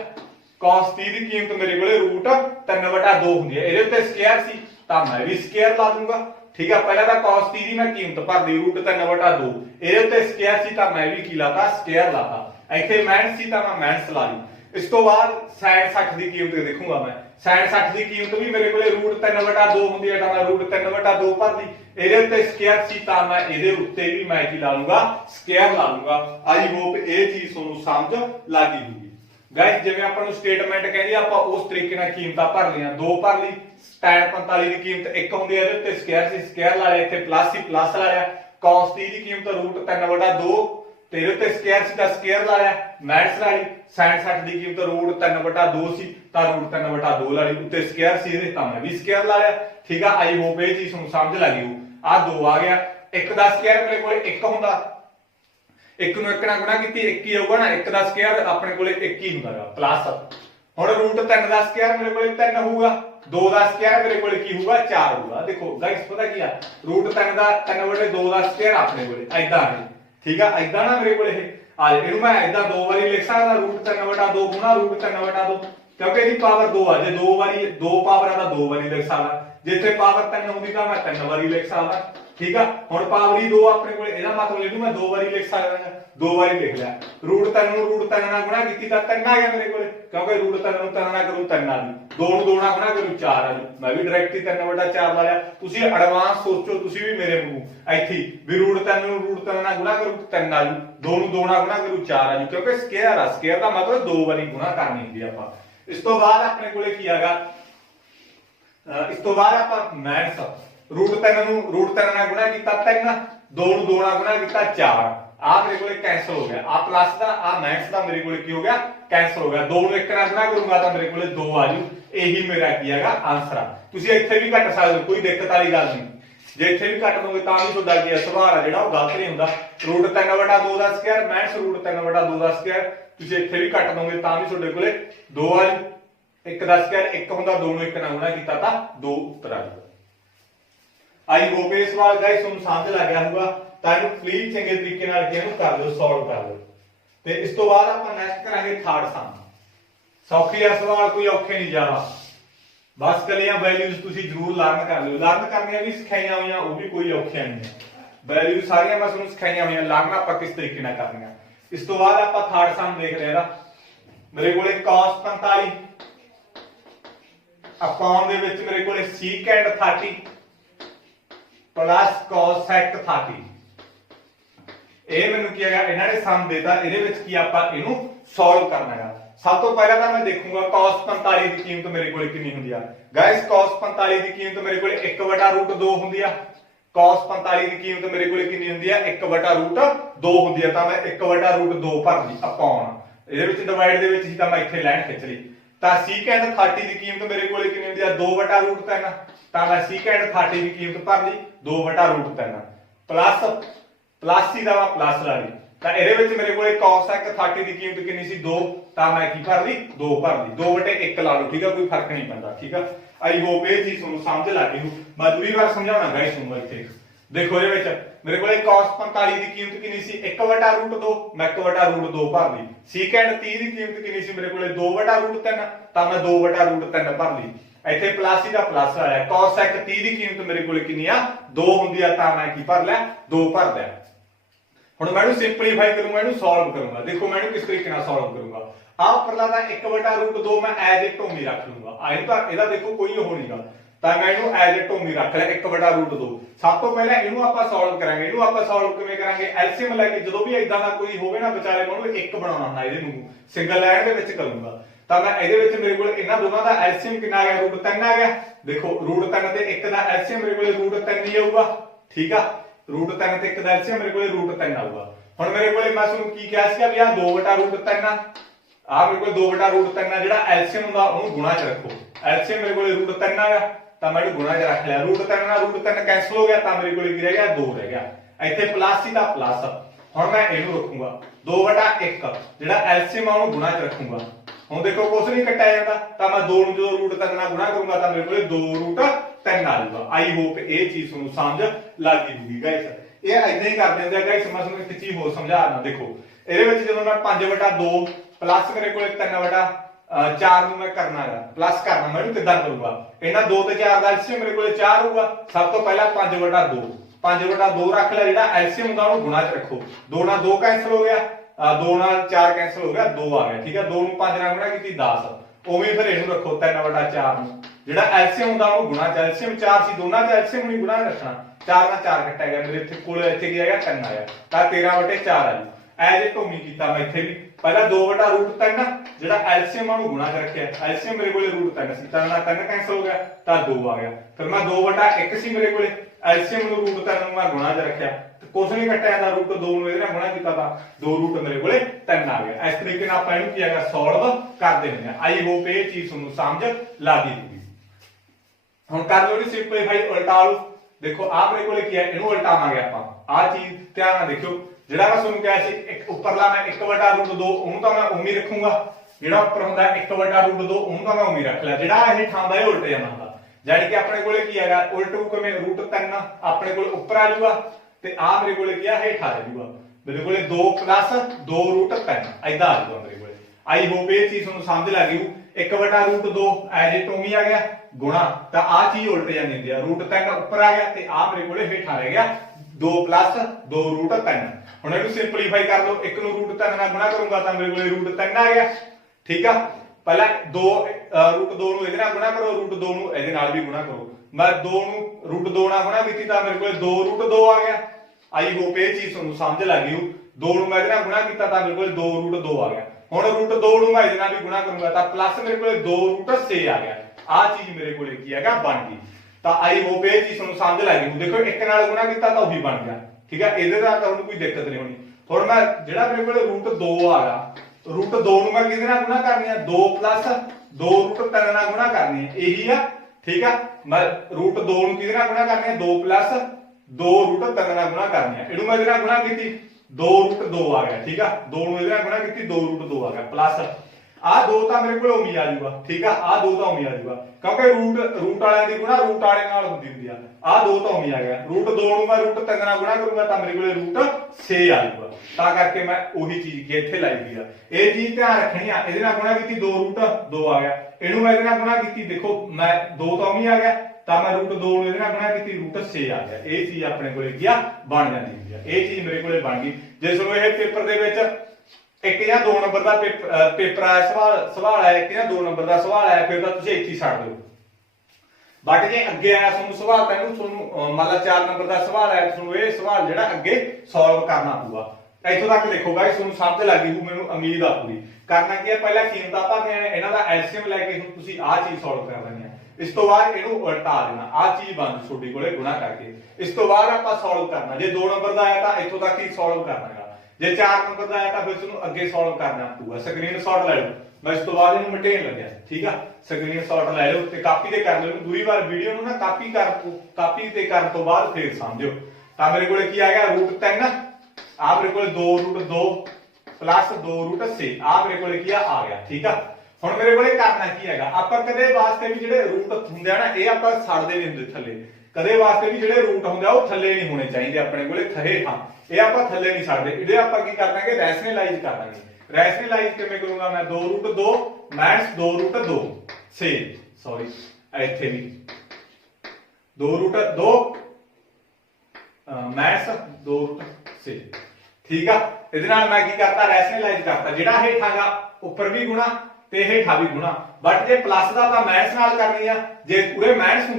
cos 30 की कीमत मेरे कोले √3/2 हुंदी है, इहदे उत्ते स्क्वायर सी तां मैं भी स्क्वायर ला दूंगा, ठीक है। पहला तां cos 30 की मैं कीमत भर दी √3/2, इहदे उत्ते स्क्वायर सी तां मैं भी की लाता स्क्वायर लाता, इत्थे माइनस सी तां मैं माइनस ला दी। इस तो बाद sin 60 की कीमत देखूंगा मैं, sin 60 की कीमत भी मेरे कोले √3/2 हुंदी है, तां मैं √3/2 भर दी, ਇਹਦੇ ਉੱਤੇ ਸਕੁਅਰ ਸੀ ਤਾਂ ਮੈਂ ਇਹਦੇ ਉੱਤੇ ਵੀ ਮੈਂ ਕੀ ਲਾ ਲੂੰਗਾ ਸਕੁਅਰ ਲਾ ਲੂੰਗਾ। ਆਈ ਹੋਪ ਇਹ ਚੀਜ਼ ਤੁਹਾਨੂੰ ਸਮਝ ਲੱਗੀ ਹੋਊਗੀ ਗਾਇਸ। ਜਿਵੇਂ ਆਪਾਂ ਨੂੰ ਸਟੇਟਮੈਂਟ ਕਹਿੰਦੀ ਆਪਾਂ ਉਸ ਤਰੀਕੇ ਨਾਲ ਕੀਮਤਾਂ ਭਰ ਲਈਆਂ, ਦੋ ਭਰ ਲਈ। tan 45 ਦੀ ਕੀਮਤ 1 ਹੁੰਦੀ ਹੈ, ਇਹਦੇ ਉੱਤੇ ਸਕੁਅਰ ਸੀ ਸਕੁਅਰ ਲਾ ਲਿਆ, ਇੱਥੇ ਪਲੱਸ ਸੀ ਪਲੱਸ ਲਾ ਲਿਆ। cos 30 ਦੀ ਕੀਮਤ √3/2 ਤੇ ਇਹਦੇ ਉੱਤੇ ਸਕੁਅਰ ਸੀ ਤਾਂ ਸਕੁਅਰ ਲਾ ਲਿਆ, ਮਾਈਨਸ ਲਾ ਲਈ। sin 60 ਦੀ ਕੀਮਤ √3/2 ਸੀ ਤਾਂ √3/2 ਲਾ ਲਈ, ਉੱਤੇ ਸਕੁਅਰ ਸੀ ਇਹਦੇ ਤਾਂ ਮੈਂ ਵੀ ਸਕੁਅਰ ਲਾ ਲਿਆ, ਠੀਕ ਆ। ਆਈ ਹੋਪ ਇਹ ਚੀਜ਼ ਤੁਹਾਨੂੰ ਸਮਝ ਲੱਗੀ ਹੋ। ਆ 2 ਆ ਗਿਆ, 1 ਦਾ ਸਕੁਅਰ ਮੇਰੇ ਕੋਲੇ 1 ਹੁੰਦਾ, 1 ਨੂੰ 1 ਨਾਲ ਗੁਣਾ ਕੀਤੀ 1 ਹੀ ਆਊਗਾ ਨਾ, 1 ਦਾ ਸਕੁਅਰ ਆਪਣੇ ਕੋਲੇ 1 ਹੀ ਹੁੰਦਾਗਾ ਪਲੱਸ। ਹੁਣ √3 ਦਾ ਸਕੁਅਰ ਮੇਰੇ ਕੋਲੇ 3 ਹੋਊਗਾ, 2 ਦਾ ਸਕੁਅਰ ਮੇਰੇ ਕੋਲੇ ਕੀ ਹੋਊਗਾ 4 ਹੋਊਗਾ। ਦੇਖੋ ਗਾਇਸ ਪਤਾ ਕੀ ਆ, √3 ਦਾ 3/2 ਦਾ ਸਕੁਅਰ ਆਪਣੇ ਕੋਲੇ ਐਦਾਂ ਹੈ, ਠੀਕ ਆ। ਐਦਾਂ ਨਾ ਮੇਰੇ ਕੋਲੇ ਇਹ ਆ ਇਹਨੂੰ ਮੈਂ ਐਦਾਂ 2 ਵਾਰੀ ਲਿਖ ਸਕਦਾ, √3/2 ਗੁਣਾ √3/2, ਕਿਉਂਕਿ ਇਹਦੀ ਪਾਵਰ 2 ਆ, ਜੇ 2 ਵਾਰੀ 2 ਪਾਵਰ ਆ ਤਾਂ 2 ਵਾਰੀ ਲਿਖ ਸਕਦਾ, ਜਿੱਥੇ ਪਾਵਰ 3 ਹੁੰਦੀ ਤਾਂ ਮੈਂ 3 ਵਾਰੀ ਲਿਖ ਸਕਦਾ, ਠੀਕ ਆ। ਹੁਣ ਪਾਵਰ ਹੀ 2 ਆਪਣੇ ਕੋਲ, ਇਹਦਾ ਮਤਲਬ ਇਹਨੂੰ ਮੈਂ 2 ਵਾਰੀ ਲਿਖ ਸਕਦਾ ਹਾਂ, 2 ਵਾਰੀ ਲਿਖ ਲਿਆ। √3 ਨੂੰ √3 ਨਾਲ ਗੁਣਾ ਕੀਤੀ ਤਾਂ 3 ਆ ਗਿਆ ਮੇਰੇ ਕੋਲੇ, ਕਿਉਂਕਿ √3 ਨੂੰ 3 ਨਾਲ ਕਰੂ 3 ਆ ਜੂ, 2 ਨੂੰ 2 ਨਾਲ ਗੁਣਾ ਕਰੂ 4 ਆ ਜੂ, ਮੈਂ ਵੀ ਡਾਇਰੈਕਟ ਹੀ 3/4 ਲਾ ਲਿਆ। ਤੁਸੀਂ ਐਡਵਾਂਸ ਸੋਚੋ, ਤੁਸੀਂ ਵੀ ਮੇਰੇ ਵਾਂਗੂ ਇੱਥੇ ਵੀ √3 ਨੂੰ √3 ਨਾਲ ਗੁਣਾ ਕਰੂ 3 ਆ ਜੂ, 2 ਨੂੰ 2 ਨਾਲ ਗੁਣਾ ਕਰੂ 4 ਆ ਜੂ, ਕਿਉਂਕਿ ਸਕੁਅਰ ਆ, ਸਕੁਅਰ ਦਾ ਮਤਲਬ 2 ਵਾਰੀ ਗੁਣਾ ਕਰਨੀ ਹੁੰਦੀ ਆਪਾਂ। ਇਸ ਤੋਂ ਬਾਅਦ ਆਪਣੇ ਕੋਲੇ ਕੀ ਆਗਾ, ਇਸ ਤੋਂ ਬਾਅਦ ਆਪਾਂ ਮਾਈਨਸ √3 ਨੂੰ √3 ਨਾਲ ਗੁਣਾ ਕੀਤਾ 3, 2 ਨੂੰ 2 ਨਾਲ ਗੁਣਾ ਕੀਤਾ 4, ਆ ਮੇਰੇ ਕੋਲੇ ਕੈਂਸਲ ਹੋ ਗਿਆ। ਆ ਪਲੱਸ ਦਾ ਆ ਮਾਈਨਸ ਦਾ ਮੇਰੇ ਕੋਲੇ ਕੀ ਹੋ ਗਿਆ ਕੈਂਸਲ ਹੋ ਗਿਆ। 2 ਨੂੰ 1 ਨਾਲ ਗੁਣਾ ਕਰੂੰਗਾ ਤਾਂ ਮੇਰੇ ਕੋਲੇ 2 ਆ ਜੂ, ਇਹੀ ਮੇਰਾ ਕੀ ਹੈਗਾ ਆਨਸਰ ਆ। ਤੁਸੀਂ ਇੱਥੇ ਵੀ ਕੱਟ ਸਕਦੇ ਹੋ, ਕੋਈ ਦਿੱਕਤ ਵਾਲੀ ਗੱਲ ਨਹੀਂ। ਜੇ ਇੱਥੇ ਵੀ ਕੱਟ ਦੋਗੇ ਤਾਂ ਵੀ ਤੁਹਾਡਾ ਕੀ ਸਵਾਲ ਆ ਜਿਹੜਾ ਉਹ ਗਲਤ ਨਹੀਂ ਹੁੰਦਾ। √3/2 ਦਾ ਸਕੁਅਰ ਮਾਈਨਸ √3/2 ਦਾ ਸਕੁਅਰ, ਤੁਸੀਂ ਇੱਥੇ ਵੀ ਕੱਟ ਦੋਗੇ ਤਾਂ ਵੀ ਤੁਹਾਡੇ ਕੋਲੇ 2 ਆ ਜੂ। 1 ਦਾ ਸਕੁਅਰ 1 ਹੁੰਦਾ, 2 ਨੂੰ 1 ਨਾਲ ਗੁਣਾ ਕੀਤਾ ਤਾਂ 2 ਉੱਤਰ ਆ ਜਾਊਗਾ। ਆਈ ਹੋਪ ਇਹ ਸਵਾਲ ਗਾਇਸ ਤੁਹਾਨੂੰ ਸਮਝ ਲੱਗ ਗਿਆ ਹੋਊਗਾ, ਤਾਂ ਇਹਨੂੰ ਪਲੀਜ਼ ਚੰਗੇ ਤਰੀਕੇ ਨਾਲ ਇਹਨੂੰ ਕਰ ਲਿਓ, ਸੋਲਵ ਕਰ ਲਿਓ। ਤੇ ਇਸ ਤੋਂ ਬਾਅਦ ਆਪਾਂ ਨੈਕਸਟ ਕਰਾਂਗੇ ਥਰਡ ਸਮ। ਸੌਖੀ ਆ ਸਵਾਲ, ਕੋਈ ਔਖੇ ਨਹੀਂ ਜ਼ਿਆਦਾ, ਬਸ ਕੱਲੀਆਂ ਵੈਲਿਊਜ਼ ਤੁਸੀਂ ਜ਼ਰੂਰ ਲਰਨ ਕਰ ਲਿਓ। ਲਰਨ ਕਰਨੀਆਂ ਵੀ ਸਿਖਾਈਆਂ ਹੋਈਆਂ, ਉਹ ਵੀ ਕੋਈ ਔਖੀਆਂ ਨਹੀਂ ਹੈ। ਵੈਲਿਊ ਸਾਰੀਆਂ ਮੈਂ ਤੁਹਾਨੂੰ ਸਿਖਾਈਆਂ ਹੋਈਆਂ, ਲਰਨ ਆਪਾਂ ਕਿਸ ਤਰੀਕੇ ਨਾਲ ਕਰਨੀਆਂ। ਇਸ ਤੋਂ ਬਾਅਦ ਆਪਾਂ ਥਰਡ ਸਮ ਦੇਖ ਰਹੇ ਹਾਂ। ਮੇਰੇ ਕੋਲੇ cos 45 ਅਪੋਨ ਦੇ ਵਿੱਚ ਮੇਰੇ ਕੋਲੇ secant 30 ਪਲੱਸ cosec 30, ਇਹ ਮੈਨੂੰ ਕੀ ਹੈਗਾ ਇਹਨਾਂ ਨੇ ਸਮ ਦੇਤਾ, ਇਹਦੇ ਵਿੱਚ ਕੀ ਆਪਾਂ ਇਹਨੂੰ ਸੋਲਵ ਕਰਨਾ ਹੈਗਾ। ਸਭ ਤੋਂ ਪਹਿਲਾਂ ਤਾਂ ਮੈਂ ਦੇਖੂੰਗਾ cos 45 ਦੀ ਕੀਮਤ ਮੇਰੇ ਕੋਲੇ ਕਿੰਨੀ ਹੁੰਦੀ ਆ। ਗਾਇਸ cos 45 ਦੀ ਕੀਮਤ ਮੇਰੇ ਕੋਲੇ 1/√2 ਹੁੰਦੀ ਆ। cos 45 ਦੀ ਕੀਮਤ ਮੇਰੇ ਕੋਲੇ ਕਿੰਨੀ ਹੁੰਦੀ ਆ 1/√2 ਹੁੰਦੀ ਆ, ਤਾਂ ਮੈਂ 1/√2 ਭਰ ਲਈ ਅਪੋਨ, ਇਹਦੇ ਵਿੱਚ ਡਿਵਾਈਡ ਦੇ ਵਿੱਚ ਹੀ ਤਾਂ ਮੈਂ ਇੱਥੇ ਲਾਈਨ ਖਿੱਚ ਲਈ। ਤਾਂ secant 30 ਦੀ ਕੀਮਤ ਮੇਰੇ ਕੋਲੇ ਕਿੰਨੀ ਹੁੰਦੀ ਆ 2/√3, ਤਾਂ ਮੈਂ secant 30 ਦੀ ਕੀਮਤ ਭਰ ਲਈ 2/√3 ਪਲੱਸ ਹੀ ਦਾ ਮੈਂ ਪਲੱਸ ਲਾ ਲਈ। ਤਾਂ ਇਹਦੇ ਵਿੱਚ ਮੇਰੇ ਕੋਲੇ cosec 30 ਦੀ ਕੀਮਤ ਕਿੰਨੀ ਸੀ 2, ਤਾਂ ਮੈਂ ਕੀ ਭਰ ਲਈ 2 ਭਰ ਲਈ, 2/1 ਲਾ ਲਓ, ਠੀਕ ਆ, ਕੋਈ ਫਰਕ ਨਹੀਂ ਪੈਂਦਾ, ਠੀਕ ਆ। ਆਈ ਹੋਪ ਇਹ ਚੀਜ਼ ਤੁਹਾਨੂੰ ਸਮਝ ਲੱਗ ਗਈ ਹੋ। ਮੈਂ ਦੂਰੀ ਵਾਰ ਸਮਝਾਉਣਾ ਗਾਇਸ ਤੁਹਾਨੂੰ। ਇੱਥੇ ਦੇਖੋ ਇਹਦੇ ਵਿੱਚ ਮੇਰੇ ਕੋਲੇ cos 45 ਦੀ ਕੀਮਤ ਕਿੰਨੀ ਸੀ 1/√2, ਮੈਂ 1/√2 ਭਰ ਲਈ। secant 30 ਦੀ ਕੀਮਤ ਕਿੰਨੀ ਸੀ ਮੇਰੇ ਕੋਲੇ 2/√3, ਤਾਂ ਮੈਂ 2/√3 ਭਰ ਲਈ। ਇੱਥੇ ਪਲੱਸ ਹੀ ਦਾ ਪਲੱਸ ਆਇਆ। cosec 30 ਦੀ ਕੀਮਤ ਮੇਰੇ ਕੋਲੇ ਕਿੰਨੀ ਆ 2 ਹੁੰਦੀ ਆ, ਤਾਂ ਮੈਂ ਕੀ ਭਰ ਲਿਆ 2 ਭਰ ਲਿਆ। ਹੁਣ ਮੈਂ ਇਹਨੂੰ ਸਿੰਪਲੀਫਾਈ ਕਰੂੰਗਾ, ਇਹਨੂੰ ਸੋਲਵ ਕਰੂੰਗਾ। ਦੇਖੋ ਮੈਂ ਇਹਨੂੰ ਕਿਸ ਤਰੀਕੇ ਨਾਲ ਸੋਲਵ ਕਰੂੰਗਾ। ਆਹ ਉੱਪਰਲਾ ਤਾਂ 1/√2 ਮੈਂ ਐਜ਼ ਇਟ ਉਮੀ ਰੱਖ ਲੂੰਗਾ। ਆਹ ਤਾਂ ਇਹਦਾ ਦੇਖੋ ਕੋਈ ਉਹ ਨਹੀਂਗਾ, ਤਾਂ ਮੈਂ ਇਹਨੂੰ ਐਜ਼ ਇਟ ਉਮੀ ਰੱਖ ਲਿਆ 1/√2। ਸਭ ਤੋਂ ਪਹਿਲਾਂ ਇਹਨੂੰ ਆਪਾਂ ਸੋਲਵ ਕਰਾਂਗੇ। ਇਹਨੂੰ ਆਪਾਂ ਸੋਲਵ ਕਿਵੇਂ ਕਰਾਂਗੇ, ਐਲਸੀਐਮ ਲੈ ਕੇ। ਜਦੋਂ ਵੀ ਇਦਾਂ ਦਾ ਕੋਈ ਹੋਵੇ ਨਾ ਵਿਚਾਰੇ ਮੈਂ ਉਹਨੂੰ 1 ਬਣਾਉਣਾ ਹੁੰਦਾ, ਇਹਦੇ ਨੂੰ ਸਿੰਗਲ ਲਾਈਨ ਦੇ ਵਿੱਚ ਕਰੂੰਗਾ। ਤਾਂ ਮੈਂ ਇਹਦੇ ਵਿੱਚ ਮੇਰੇ ਕੋਲ ਇਹਨਾਂ ਦੋਨਾਂ ਦਾ ਐਲਸੀਐਮ ਕਿੰਨਾ ਆ ਗਿਆ √3 ਆ ਗਿਆ। ਦੇਖੋ √3 ਤੇ 1 ਦਾ ਐਲਸੀਐਮ ਮੇਰੇ ਕੋਲੇ √3 ਹੀ ਆਊਗਾ, ਠੀਕ ਆ। √3 ਤੇ 1 ਦਾ ਐਲਸੀਐਮ ਮੇਰੇ ਕੋਲੇ √3 ਆਊਗਾ। ਹੁਣ ਮੇਰੇ ਕੋਲੇ ਮੈਂ ਤੁਹਾਨੂੰ ਕੀ ਕਿਹਾ ਸੀਗਾ ਵੀ ਆਹ 2/√3 ਆ, ਆਹ ਮੇਰੇ ਕੋਲ 2/√3 ਆ, ਜਿਹੜਾ ਐਲਸੀਐਮ ਹੁੰਦਾ ਉਹਨੂੰ ਗੁਣਾ ਚ ਰੱਖੋ। ਐਲਸੀਐਮ ਮੇਰੇ ਕੋਲੇ √3 ਆ ਗਿਆ, ਤਾਂ ਮੈਂ ਇਹਨੂੰ ਗੁਣਾ ਚ ਰੱਖ ਲਿਆ। √3 ਨਾਲ √3 ਕੈਂਸਲ ਹੋ ਗਿਆ, ਤਾਂ ਮੇਰੇ ਕੋਲੇ ਕੀ ਰਹਿ ਗਿਆ 2 ਰਹਿ ਗਿਆ। ਇੱਥੇ ਪਲੱਸ ਹੀ ਦਾ ਪਲੱਸ। ਹੁਣ ਮੈਂ ਇਹਨੂੰ ਰੱਖੂੰਗਾ 2/1, ਜਿਹੜਾ ਐਲਸੀਐਮ ਆ ਉਹਨੂੰ ਗੁਣਾ ਚ ਰੱਖੂੰਗਾ। ਹੁਣ ਦੇਖੋ ਕੁਛ ਨਹੀਂ ਕੱਟਿਆ ਜਾਂਦਾ ਤਾਂ ਮੈਂ 2 ਨੂੰ ਜਦੋਂ रूट 3 ਨਾਲ ਗੁਣਾ ਕਰੂੰਗਾ ਤਾਂ ਮੇਰੇ ਕੋਲੇ 2 रूट 3 ਆ ਜਾਊਗਾ। आई होप ਇਹ ਚੀਜ਼ ਤੁਹਾਨੂੰ ਸਮਝ ਲੱਗ ਗਈ ਹੋਊਗੀ ਗਾਇਸ। ਇਹ ਐਦਾਂ ਹੀ ਕਰ ਦਿੰਦੇ ਆ ਗਾਇਸ। ਮੈਂ ਤੁਹਾਨੂੰ ਇੱਕ ਚੀਜ਼ ਹੋਰ ਸਮਝਾਉਣਾ, ਦੇਖੋ ਇਹਦੇ ਵਿੱਚ ਜਦੋਂ ਮੈਂ 5/2 ਪਲੱਸ ਮੇਰੇ ਕੋਲੇ 3/4 ਨੂੰ ਮੈਂ ਕਰਨਾ ਹੈ ਪਲੱਸ ਕਰਨਾ, ਮੈਂ ਇਹਨੂੰ ਕਿੱਦਾਂ ਕਰੂੰਗਾ? ਇਹਨਾਂ 2 ਤੇ 4 ਦਾ ਐਲਸੀਐਮ ਮੇਰੇ ਕੋਲੇ 4 ਹੋਊਗਾ। ਸਭ ਤੋਂ ਪਹਿਲਾਂ 5/2 ਰੱਖ ਲਿਆ, ਜਿਹੜਾ ਐਲਸੀਐਮ ਹੁੰਦਾ ਉਹਨੂੰ ਗੁਣਾ ਚ ਰੱਖੋ। 2 ਨਾਲ 2 ਕੈਂਸਲ ਹੋ ਗਿਆ, 2 ਨਾਲ 4 ਕੈਂਸਲ ਹੋ ਗਿਆ, 2 ਆ ਗਿਆ। ਠੀਕ ਹੈ, 2 ਨੂੰ 5 ਨਾਲ ਗੁਣਾ ਕੀਤੀ 10। ਉਵੇਂ ਫਿਰ ਇਹਨੂੰ ਰੱਖੋ 3/4 ਨੂੰ, ਜਿਹੜਾ ਐਲਸੀਐਮ ਹੁੰਦਾ ਉਹਨੂੰ ਗੁਣਾ ਚ। ਐਲਸੀਐਮ 4 ਸੀ, ਦੋਨਾਂ ਦੇ ਐਲਸੀਐਮ ਨੂੰ ਗੁਣਾ ਰੱਖਣਾ। 4 ਨਾਲ 4 ਕੱਟਿਆ ਗਿਆ, ਮੇਰੇ ਇੱਥੇ ਕੋਲ ਇੱਥੇ ਕੀ ਆਇਆ 3 ਆਇਆ, ਤਾਂ 13/4 ਆ ਜੀ। ਐਜ ਇਟ ਉਮੀ ਕੀਤਾ ਮੈਂ ਇੱਥੇ ਵੀ। ਪਹਿਲਾਂ 2/√3 ਜਿਹੜਾ ਐਲਸੀਐਮ ਨੂੰ ਗੁਣਾ ਚ ਰੱਖਿਆ। ਐਲਸੀਐਮ ਮੇਰੇ ਕੋਲੇ √3 ਸੀ, ਤਾਂ ਨਾਲ 3 ਕੈਂਸਲ ਹੋ ਗਿਆ ਤਾਂ 2 ਆ ਗਿਆ। ਫਿਰ ਮੈਂ 2/1 ਸੀ ਮੇਰੇ ਕੋਲੇ, ਐਲਸੀਐਮ ਨੂੰ √3 ਨੂੰ ਮੈਂ ਗੁਣਾ ਚ ਰੱਖਿਆ, ਕੁਛ ਨਹੀਂ ਕੱਟਿਆ ਜਾਂਦਾ। √2 ਨੂੰ ਇਹਦੇ ਨਾਲ ਗੁਣਾ ਕੀਤਾ ਤਾਂ 2 ਮੇਰੇ ਕੋਲੇ 3 ਆ ਗਿਆ। ਇਸ ਤਰੀਕੇ ਨਾਲ ਆਪਾਂ ਇਹਨੂੰ ਕੀ ਹੈਗਾ ਸੋਲਵ ਕਰਦੇ ਹੁੰਦੇ ਆ। ਆਈ ਹੋਪ ਇਹ ਚੀਜ਼ ਤੁਹਾਨੂੰ ਸਮਝ ਲੱਗ ਗਈ ਹੋਊਗੀ। ਹੁਣ ਕਰ ਲਓ ਜੀ ਸਿੰਪਲੀਫਾਈ, ਉਲਟਾ ਲਓ। ਦੇਖੋ ਆਹ ਮੇਰੇ ਕੋਲੇ ਕੀ ਹੈ, ਇਹਨੂੰ ਉਲਟਾਵਾਂਗੇ ਆਪਾਂ। ਆਹ ਚੀਜ਼ ਧਿਆਨ ਨਾਲ ਦੇਖਿਓ, ਜਿਹੜਾ ਮੈਂ ਤੁਹਾਨੂੰ ਕਿਹਾ ਸੀ ਇੱਕ ਉੱਪਰਲਾ ਮੈਂ 1/√2 ਉਹਨੂੰ ਤਾਂ ਮੈਂ ਉਵੇਂ ਹੀ ਰੱਖੂੰਗਾ। ਜਿਹੜਾ ਉੱਪਰ ਹੁੰਦਾ 1/√2 ਉਹਨੂੰ ਤਾਂ ਮੈਂ ਉਵੇਂ ਹੀ ਰੱਖ ਲਿਆ। ਜਿਹੜਾ ਇਹ ਠਾਂਦਾ ਇਹ ਉਲਟ ਜਾਣਾ ਹੁੰਦਾ, ਜਾਨੀ ਕਿ ਆਪਣੇ ਕੋਲੇ ਕੀ ਹੈਗਾ ਉਲਟ ਕਿਵੇਂ √3 ਆਪਣੇ ਕੋਲ ਉੱਪਰ ਆ ਜਾਊਗਾ ਤੇ ਆ ਮੇਰੇ ਕੋਲੇ ਕੀ ਆ ਹੇਠ ਆ ਜਾਊਗਾ। ਮੇਰੇ ਕੋਲੇ 2 + 2√3 ਐਦਾਂ ਆ ਜਾਊਗਾ ਮੇਰੇ ਕੋਲੇ। ਆਈ ਹੋਪ ਇਹ ਚੀਜ਼ ਤੁਹਾਨੂੰ ਸਮਝ ਲੱਗ ਗਈ। 1/√2 ਐਜ ਇਟ ਉਵੇਂ ਆ ਗਿਆ ਗੁਣਾ, ਤਾਂ ਆ ਚੀਜ਼ ਉਲਟ ਜਾਂਦੀ ਹੁੰਦੀ ਆ। √3 ਉੱਪਰ ਆ ਗਿਆ ਤੇ ਆ ਮੇਰੇ ਕੋਲੇ ਹੇਠਾਂ ਰਹਿ ਗਿਆ 2 + 2√3। ਹੁਣ ਇਹਨੂੰ ਸਿੰਪਲੀਫਾਈ ਕਰ ਲਓ। 1 ਨੂੰ √3 ਨਾਲ ਗੁਣਾ ਕਰੂੰਗਾ ਤਾਂ ਮੇਰੇ ਕੋਲੇ √3 ਆ ਗਿਆ। ਠੀਕ ਆ, ਪਹਿਲਾਂ 2 √2 ਨੂੰ ਇਹਦੇ ਨਾਲ ਗੁਣਾ ਕਰੋ, √2 ਨੂੰ ਇਹਦੇ ਨਾਲ ਵੀ ਗੁਣਾ ਕਰੋ। ਮੈਂ 2 ਨੂੰ √2 ਨਾਲ ਗੁਣਾ ਕੀਤੀ ਤਾਂ ਮੇਰੇ ਕੋਲੇ 2√2 ਆ ਗਿਆ। ਆਈ ਹੋਪ ਇਹ ਚੀਜ਼ ਤੁਹਾਨੂੰ ਸਮਝ ਲੱਗ ਗਈ। 2 ਨੂੰ ਮੈਂ ਇਹਦੇ ਨਾਲ ਗੁਣਾ ਕੀਤਾ ਤਾਂ ਮੇਰੇ ਕੋਲੇ 2√2 ਆ ਗਿਆ। ਹੁਣ √2 ਨੂੰ ਮੈਂ ਇਹਦੇ ਨਾਲ ਵੀ ਗੁਣਾ ਕਰੂੰਗਾ ਤਾਂ ਪਲੱਸ ਮੇਰੇ ਕੋਲੇ 2√6 ਆ ਗਿਆ। ਆ ਚੀਜ਼ ਮੇਰੇ ਕੋਲੇ ਕੀ ਹੈਗਾ ਬਣ ਗਈ। ਤਾਂ ਆਈ ਹੋਪ ਇਹ ਚੀਜ਼ ਤੁਹਾਨੂੰ ਸਮਝ ਲੱਗ ਗਈ। ਦੇਖੋ 1 ਨਾਲ ਗੁਣਾ ਕੀਤਾ ਤਾਂ ਉਹੀ ਬਣ ਗਿਆ। ਠੀਕ ਹੈ, ਇਹਦੇ ਨਾਲ ਤੁਹਾਨੂੰ ਕੋਈ ਦਿੱਕਤ ਨਹੀਂ ਹੋਣੀ। ਹੁਣ ਮੈਂ ਜਿਹੜਾ ਮੇਰੇ ਕੋਲੇ √2 ਆ ਗਿਆ, √2 ਨੂੰ ਮੈਂ ਕਿਹਦੇ ਨਾਲ ਗੁਣਾ ਕਰਨੀ ਆ 2 + 2√3 ਨਾਲ ਗੁਣਾ ਕਰਨੀ ਹੈ, ਇਹੀ ਆ। ਠੀਕ ਆ, ਮੈਂ √2 ਨੂੰ ਕਿਹਦੇ ਨਾਲ ਗੁਣਾ ਕਰਨੀ ਹੈ 2 + 2√3 ਨਾਲ ਗੁਣਾ ਕਰਨੀ ਹੈ। ਇਹਨੂੰ ਮੈਂ ਇਹਦੇ ਨਾਲ ਗੁਣਾ ਕੀਤੀ 2√2 ਆ ਗਿਆ। ਠੀਕ ਆ, 2 ਨੂੰ ਇਹਦੇ ਨਾਲ ਗੁਣਾ ਕੀਤੀ 2√2 ਆ ਗਿਆ ਪਲੱਸ ਆ 2 ਤਾਂ ਮੇਰੇ ਕੋਲ ਉਮੀ ਆ ਜਾਊਗਾ। ਠੀਕ ਆ, ਆ 2 ਤਾਂ ਉਮੀ ਆ ਜਾਊਗਾ ਕਿਉਂਕਿ ਰੂਟ ਵਾਲਿਆਂ ਦੀ ਗੁਣਾ ਰੂਟ ਵਾਲੇ ਨਾਲ ਹੁੰਦੀ ਆ। ਆ 2 ਤਾਂ ਉਮੀ ਆ ਗਿਆ। √2 ਨੂੰ ਮੈਂ √3 ਨਾਲ ਗੁਣਾ ਕਰੂੰਗਾ ਤਾਂ ਮੇਰੇ ਕੋਲੇ √6 ਆ ਜਾਊਗਾ। ਤਾਂ ਕਰਕੇ ਮੈਂ ਉਹੀ ਚੀਜ਼ ਕੀ ਇੱਥੇ ਲਾਈ ਹੋਈ ਆ। ਇਹ ਚੀਜ਼ ਧਿਆਨ ਰੱਖਣੀ ਆ। ਇਹਦੇ ਨਾਲ ਗੁਣਾ ਕੀਤੀ 2√2 ਆ ਗਿਆ। ਇਹਨੂੰ ਮੈਂ ਇਹਦੇ ਨਾਲ ਗੁਣਾ ਕੀਤੀ, ਦੇਖੋ ਮੈਂ 2 ਤਾਂ ਉਮੀ ਆ ਗਿਆ ਤਾਂ ਮੈਂ √2 ਨੂੰ ਇਹਦੇ ਨਾਲ ਗੁਣਾ ਕੀਤੀ √6 ਆ ਗਿਆ। ਇਹ ਚੀਜ਼ ਆਪਣੇ ਕੋਲੇ ਕੀ ਆ ਬਣ ਜਾਂਦੀ ਹੁੰਦੀ ਆ। ਇਹ ਚੀਜ਼ ਮੇਰੇ ਕੋਲੇ ਬਣ ਗਈ। ਜੇ ਤੁਹਾਨੂੰ ਇਹ ਪੇਪਰ ਦੇ ਵਿੱਚ 1 ਜਾਂ 2 ਨੰਬਰ ਦਾ ਪੇਪਰ ਆਇਆ, ਸਵਾਲ ਆਇਆ 1 ਜਾਂ 2 ਨੰਬਰ ਦਾ ਸਵਾਲ ਆਇਆ, ਫਿਰ ਤਾਂ ਤੁਸੀਂ ਇੱਥੇ ਹੀ ਛੱਡ ਦਿਓ। ਬਟ ਜੇ ਅੱਗੇ ਆਇਆ ਤੁਹਾਨੂੰ ਸਵਾਲ, ਤੁਹਾਨੂੰ ਮੰਨ ਲਾ 4 ਨੰਬਰ ਦਾ ਸਵਾਲ ਆਇਆ, ਤੁਹਾਨੂੰ ਇਹ ਸਵਾਲ ਜਿਹੜਾ ਅੱਗੇ ਸੋਲਵ ਕਰਨਾ ਪਊਗਾ। ਇੱਥੋਂ ਤੱਕ ਦੇਖੋ ਗਾਇਸ, ਤੁਹਾਨੂੰ ਸਮਝ ਲੱਗ ਗਈ, ਮੈਨੂੰ ਉਮੀਦ ਆ ਪੂਰੀ। ਕਰਨਾ ਕੀ ਹੈ, ਪਹਿਲਾਂ ਕੀਮਤਾਂ ਭਰਨੀਆਂ ਨੇ, ਇਹਨਾਂ ਦਾ ਐਲਸੀਐਮ ਲੈ ਕੇ ਤੁਸੀਂ ਆਹ ਚੀਜ਼ ਸੋਲਵ ਕਰ ਲੈਣੀ ਹੈ। ਇਸ ਤੋਂ ਬਾਅਦ ਇਹਨੂੰ ਉਲਟਾ ਦੇਣਾ, ਆਹ ਚੀਜ਼ ਬਣ ਤੁਹਾਡੇ ਕੋਲੇ ਗੁਣਾ ਕਰਕੇ। ਇਸ ਤੋਂ ਬਾਅਦ ਆਪਾਂ ਸੋਲਵ ਕਰਨਾ। ਜੇ 2 ਨੰਬਰ ਦਾ ਆਇਆ ਤਾਂ ਇੱਥੋਂ ਤੱਕ ਹੀ ਸੋਲਵ ਕਰਨਾ ਹੈ। ਜੇ 4 ਨੰਬਰ ਦਾ ਆਇਆ ਤਾਂ ਫਿਰ ਤੁਹਾਨੂੰ ਅੱਗੇ ਸੋਲਵ ਕਰਨਾ ਪਊਗਾ। ਸਕਰੀਨਸ਼ਾਟ ਲੈ ਲਓ, ਮੈਂ ਇਸ ਤੋਂ ਬਾਅਦ ਇਹਨੂੰ ਮਿਟੇਨ ਲੱਗਿਆ। ਠੀਕ ਆ, ਸਕਰੀਨਸ਼ਾਟ ਲੈ ਲਓ ਤੇ ਕਾਪੀ ਤੇ ਕਰ ਲਓ। ਦੂਰੀ ਵਾਰ ਵੀਡੀਓ ਨੂੰ ਨਾ ਕਾਪੀ ਤੇ ਕਰਨ ਤੋਂ ਬਾਅਦ ਫੇਰ ਸਮਝਿਓ। ਤਾਂ ਮੇਰੇ ਕੋਲੇ ਕੀ ਆ ਗਿਆ √3, ਆ ਮੇਰੇ ਕੋਲੇ 2√2 + 2√6 ਆ ਮੇਰੇ ਕੋਲੇ ਕੀ ਆ ਗਿਆ। ਠੀਕ ਆ, ਹੁਣ ਮੇਰੇ ਕੋਲੇ ਕਰਨਾ ਕੀ ਹੈਗਾ, ਆਪਾਂ ਕਦੇ ਵਾਸਤੇ ਵੀ ਜਿਹੜੇ ਰੂਟ ਹੁੰਦੇ ਆ ਨਾ ਇਹ ਆਪਾਂ ਛੱਡਦੇ ਨਹੀਂ ਹੁੰਦੇ ਥੱਲੇ। ਕਦੇ ਵਾਸਤੇ ਵੀ ਜਿਹੜੇ ਰੂਟ ਹੁੰਦੇ ਆ ਉਹ ਥੱਲੇ ਨਹੀਂ ਹੋਣੇ ਚਾਹੀਦੇ ਆਪਣੇ ਕੋਲੇ, ਹੇਠਾਂ। ਇਹ ਆਪਾਂ ਥੱਲੇ ਨਹੀਂ ਛੱਡਦੇ। ਇਹਦੇ ਆਪਾਂ ਕੀ ਕਰ ਦਾਂਗੇ ਰੈਸ਼ਨਲਾਈਜ਼ ਕਰ ਦਾਂਗੇ। ਰੈਸ਼ਨਲਾਈਜ਼ ਕਿਵੇਂ ਕਰੂੰਗਾ ਮੈਂ 2√2 - 2√2 ਸੌਰੀ ਇੱਥੇ ਵੀ 2√2 - 2√6। ਠੀਕ ਆ, ਇਹਦੇ ਨਾਲ ਮੈਂ ਕੀ ਕਰਤਾ ਰੈਸ਼ਨਲਾਈਜ਼ ਕਰਤਾ। ਜਿਹੜਾ ਹੇਠਾਂਗਾ ਉੱਪਰ ਵੀ ਗੁਣਾ ਤੇ ਹੇਠਾਂ ਵੀ ਗੁਣਾ। ਬਟ ਜੇ ਪਲੱਸ ਦਾ ਤਾਂ ਮਾਈਨਸ ਨਾਲ ਕਰਨੀ ਆ। ਜੇ ਉਰੇ ਮਾਈਨਸ